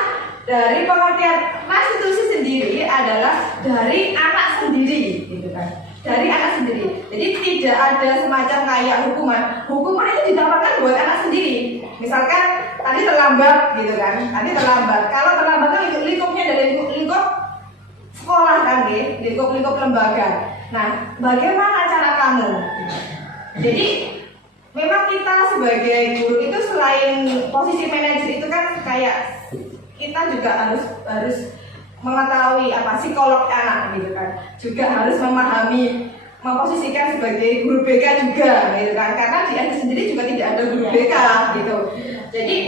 dari pengertian restitusi sendiri adalah dari anak sendiri, gitu kan? Dari anak sendiri. Jadi tidak ada semacam kayak hukuman. Hukuman itu didapatkan buat anak sendiri. Misalkan tadi terlambat, gitu kan? Tadi terlambat. Kalau terlambat kan lingkupnya dari lingkup sekolah kan, lingkup lembaga. Nah, bagaimana cara kamu? Jadi memang kita sebagai guru itu selain posisi manajer itu kan kayak kita juga harus mengetahui apa psikolog anak, gitu kan. Juga harus memahami, memposisikan sebagai guru BK juga, gitu kan. Karena di anak sendiri juga tidak ada guru BK, gitu. Jadi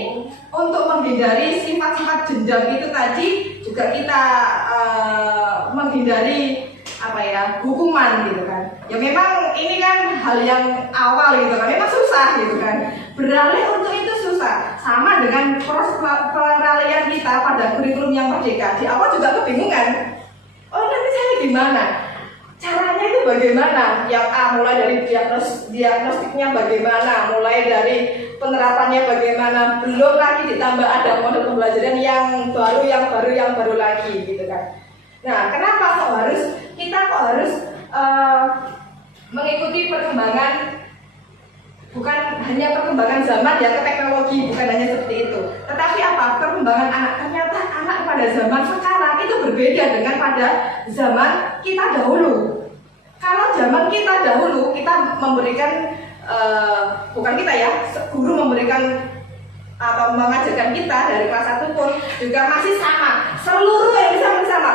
untuk menghindari sifat-sifat jenjang itu tadi juga kita menghindari hukuman, gitu kan. Ya memang ini kan hal yang awal, gitu kan. Memang susah, gitu kan. Beralih untuk itu susah. Sama dengan proses peralihan kita pada kurikulum yang merdeka. Di awal juga kebingungan. Oh, nanti saya gimana? Caranya itu bagaimana? Yang A mulai dari diagnostiknya bagaimana, mulai dari penerapannya bagaimana, belum lagi ditambah ada model pembelajaran yang baru lagi, gitu kan. Nah, kenapa kita kok harus mengikuti perkembangan, bukan hanya perkembangan zaman ya ke teknologi, bukan hanya seperti itu, tetapi apa, perkembangan anak. Ternyata anak pada zaman sekarang itu berbeda dengan pada zaman kita dahulu. Kalau zaman kita dahulu kita memberikan bukan kita ya, guru memberikan atau mengajarkan kita dari kelas 1 pun juga masih sama, seluruh yang bisa sama.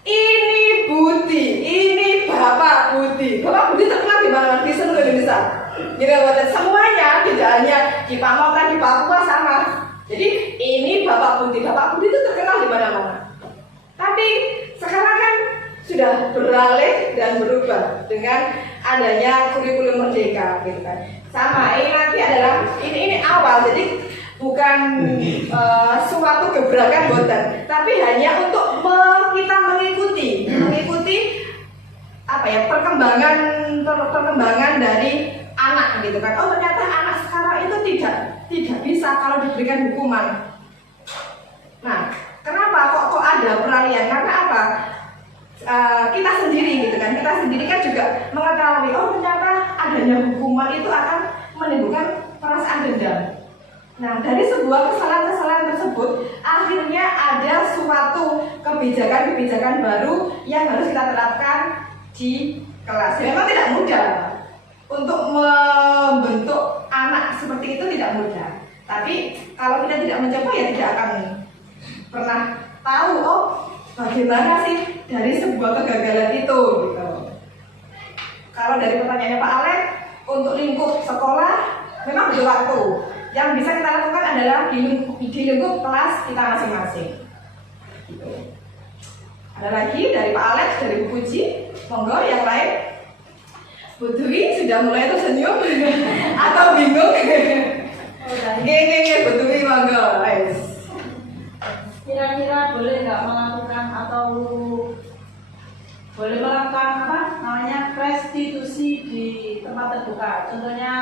Ini Budi, ini Bapak Budi. Bapak Budi terkenal di mana? Di seluruh Indonesia. Gitu, semuanya, tidak hanya di Pamokan, di Papua sama. Jadi ini Bapak Budi itu terkenal di mana-mana. Tapi sekarang kan sudah beralih dan berubah dengan adanya kurikulum merdeka, gitu kan. Sama, ini nanti adalah ini awal, jadi bukan suatu gebrakan buatan, tapi hanya untuk kita mengikuti perkembangan dari anak, gitu kan. Oh, ternyata anak sekarang itu tidak bisa kalau diberikan hukuman. Nah, kenapa kok ada peralihan? Karena apa? Kita sendiri, gitu kan. Kita sendiri kan juga mengetahui, oh ternyata adanya hukuman itu akan menimbulkan perasaan dendam. Nah, dari sebuah kesalahan-kesalahan tersebut, akhirnya ada suatu kebijakan-kebijakan baru yang harus kita terapkan di kelas. Memang tidak mudah untuk membentuk anak seperti itu, tidak mudah. Tapi kalau kita tidak mencoba ya tidak akan pernah tahu, oh bagaimana sih dari sebuah kegagalan itu, gitu. Kalau dari pertanyaannya Pak Alex, untuk lingkup sekolah memang butuh waktu. Yang bisa kita lakukan adalah di lingkup kelas kita masing-masing. Gitu. Ada lagi dari Pak Alex, dari Bu Puji, monggo yang lain. Bu Dwi sudah mulai tersenyum atau bingung? Geng, Bu Dwi monggo. Kira-kira boleh nggak melakukan atau boleh melakukan restitusi di tempat terbuka? Contohnya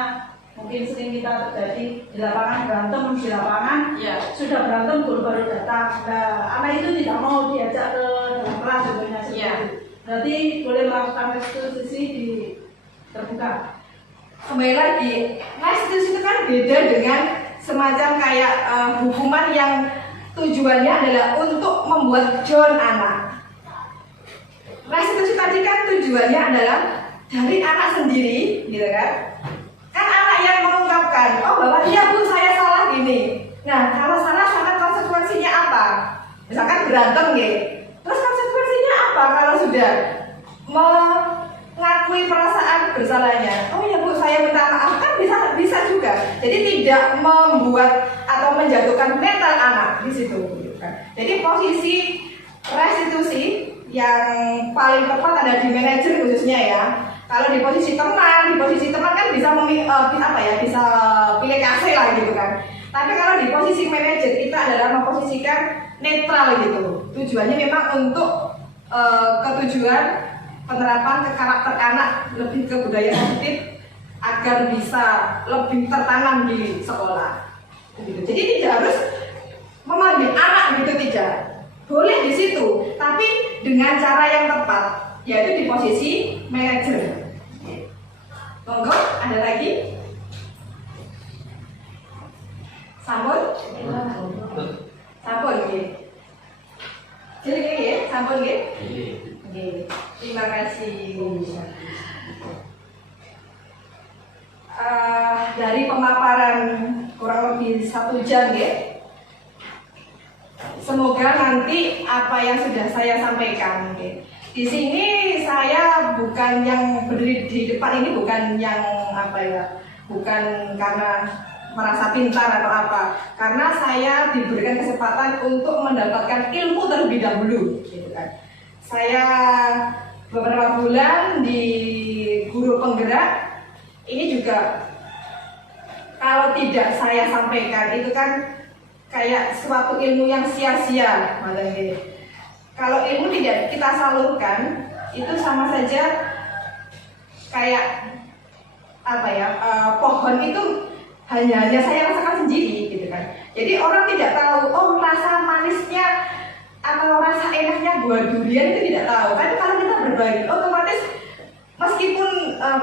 mungkin sering kita terjadi di lapangan, berantem di lapangan, ya. Sudah berantem guru baru datang, nah anak itu tidak mau diajak ke dalam kelas, contohnya seperti itu. Berarti boleh melakukan restitusi di terbuka. Kembali lagi, restitusi itu kan beda dengan semacam kayak hukuman yang tujuannya adalah untuk membuat down anak. Restitusi tadi kan tujuannya adalah dari anak sendiri, gitu kan? Kan anak yang mengungkapkan, oh bapak iya bu saya salah gini. Nah kalau salah sangat konsekuensinya apa? Misalkan berantem gitu. Terus konsekuensinya apa kalau sudah mengakui perasaan bersalahnya? Oh ya bu saya minta maaf, kan bisa juga. Jadi tidak membuat atau menjatuhkan mental anak di situ. Gitu kan? Jadi posisi restitusi yang paling tepat ada di manajer khususnya ya. Kalau di posisi teman kan bisa bisa pilih kasih lah gitu kan. Tapi kalau di posisi manajer kita adalah memposisikan netral gitu. Tujuannya memang untuk ketujuan penerapan ke karakter anak, lebih ke budaya positif agar bisa lebih tertanam di sekolah. Gitu. Jadi tidak harus memanggil anak gitu, tidak. Boleh di situ, tapi dengan cara yang tepat, yaitu di posisi manajer. Monggo, ada lagi? Sampun? Sampun nggih. Jadi ya, sampun nggih? Nggih. Terima kasih. Dari pemaparan kurang lebih 1 jam nggih. Semoga nanti apa yang sudah saya sampaikan nggih. Di sini saya bukan yang berdiri di depan ini, bukan yang bukan karena merasa pintar atau apa, karena saya diberikan kesempatan untuk mendapatkan ilmu terlebih dahulu, gitu kan. Saya beberapa bulan di guru penggerak, ini juga kalau tidak saya sampaikan itu kan kayak suatu ilmu yang sia-sia, malah gitu. Kalau ilmu tidak kita salurkan, itu sama saja kayak pohon itu hanya saya rasakan sendiri, gitu kan. Jadi orang tidak tahu, oh rasa manisnya atau rasa enaknya buah durian itu tidak tahu. Tapi kalau kita berbagi, otomatis meskipun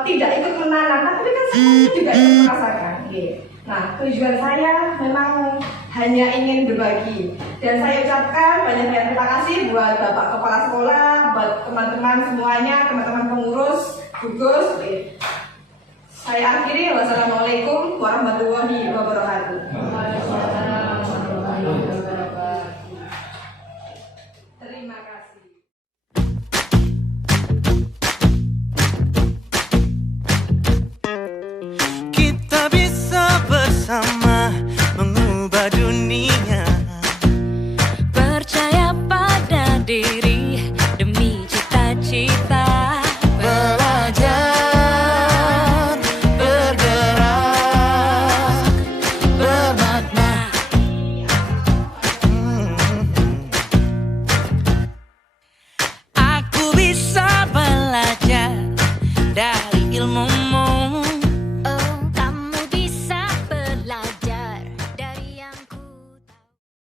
tidak ikut menanam, tapi kan semuanya juga ikut merasakan. Gitu. Nah, tujuan saya memang hanya ingin berbagi, dan saya ucapkan banyak terima kasih buat Bapak Kepala Sekolah, buat teman-teman semuanya, teman-teman pengurus, gugus. Saya akhiri, wassalamualaikum warahmatullahi wabarakatuh.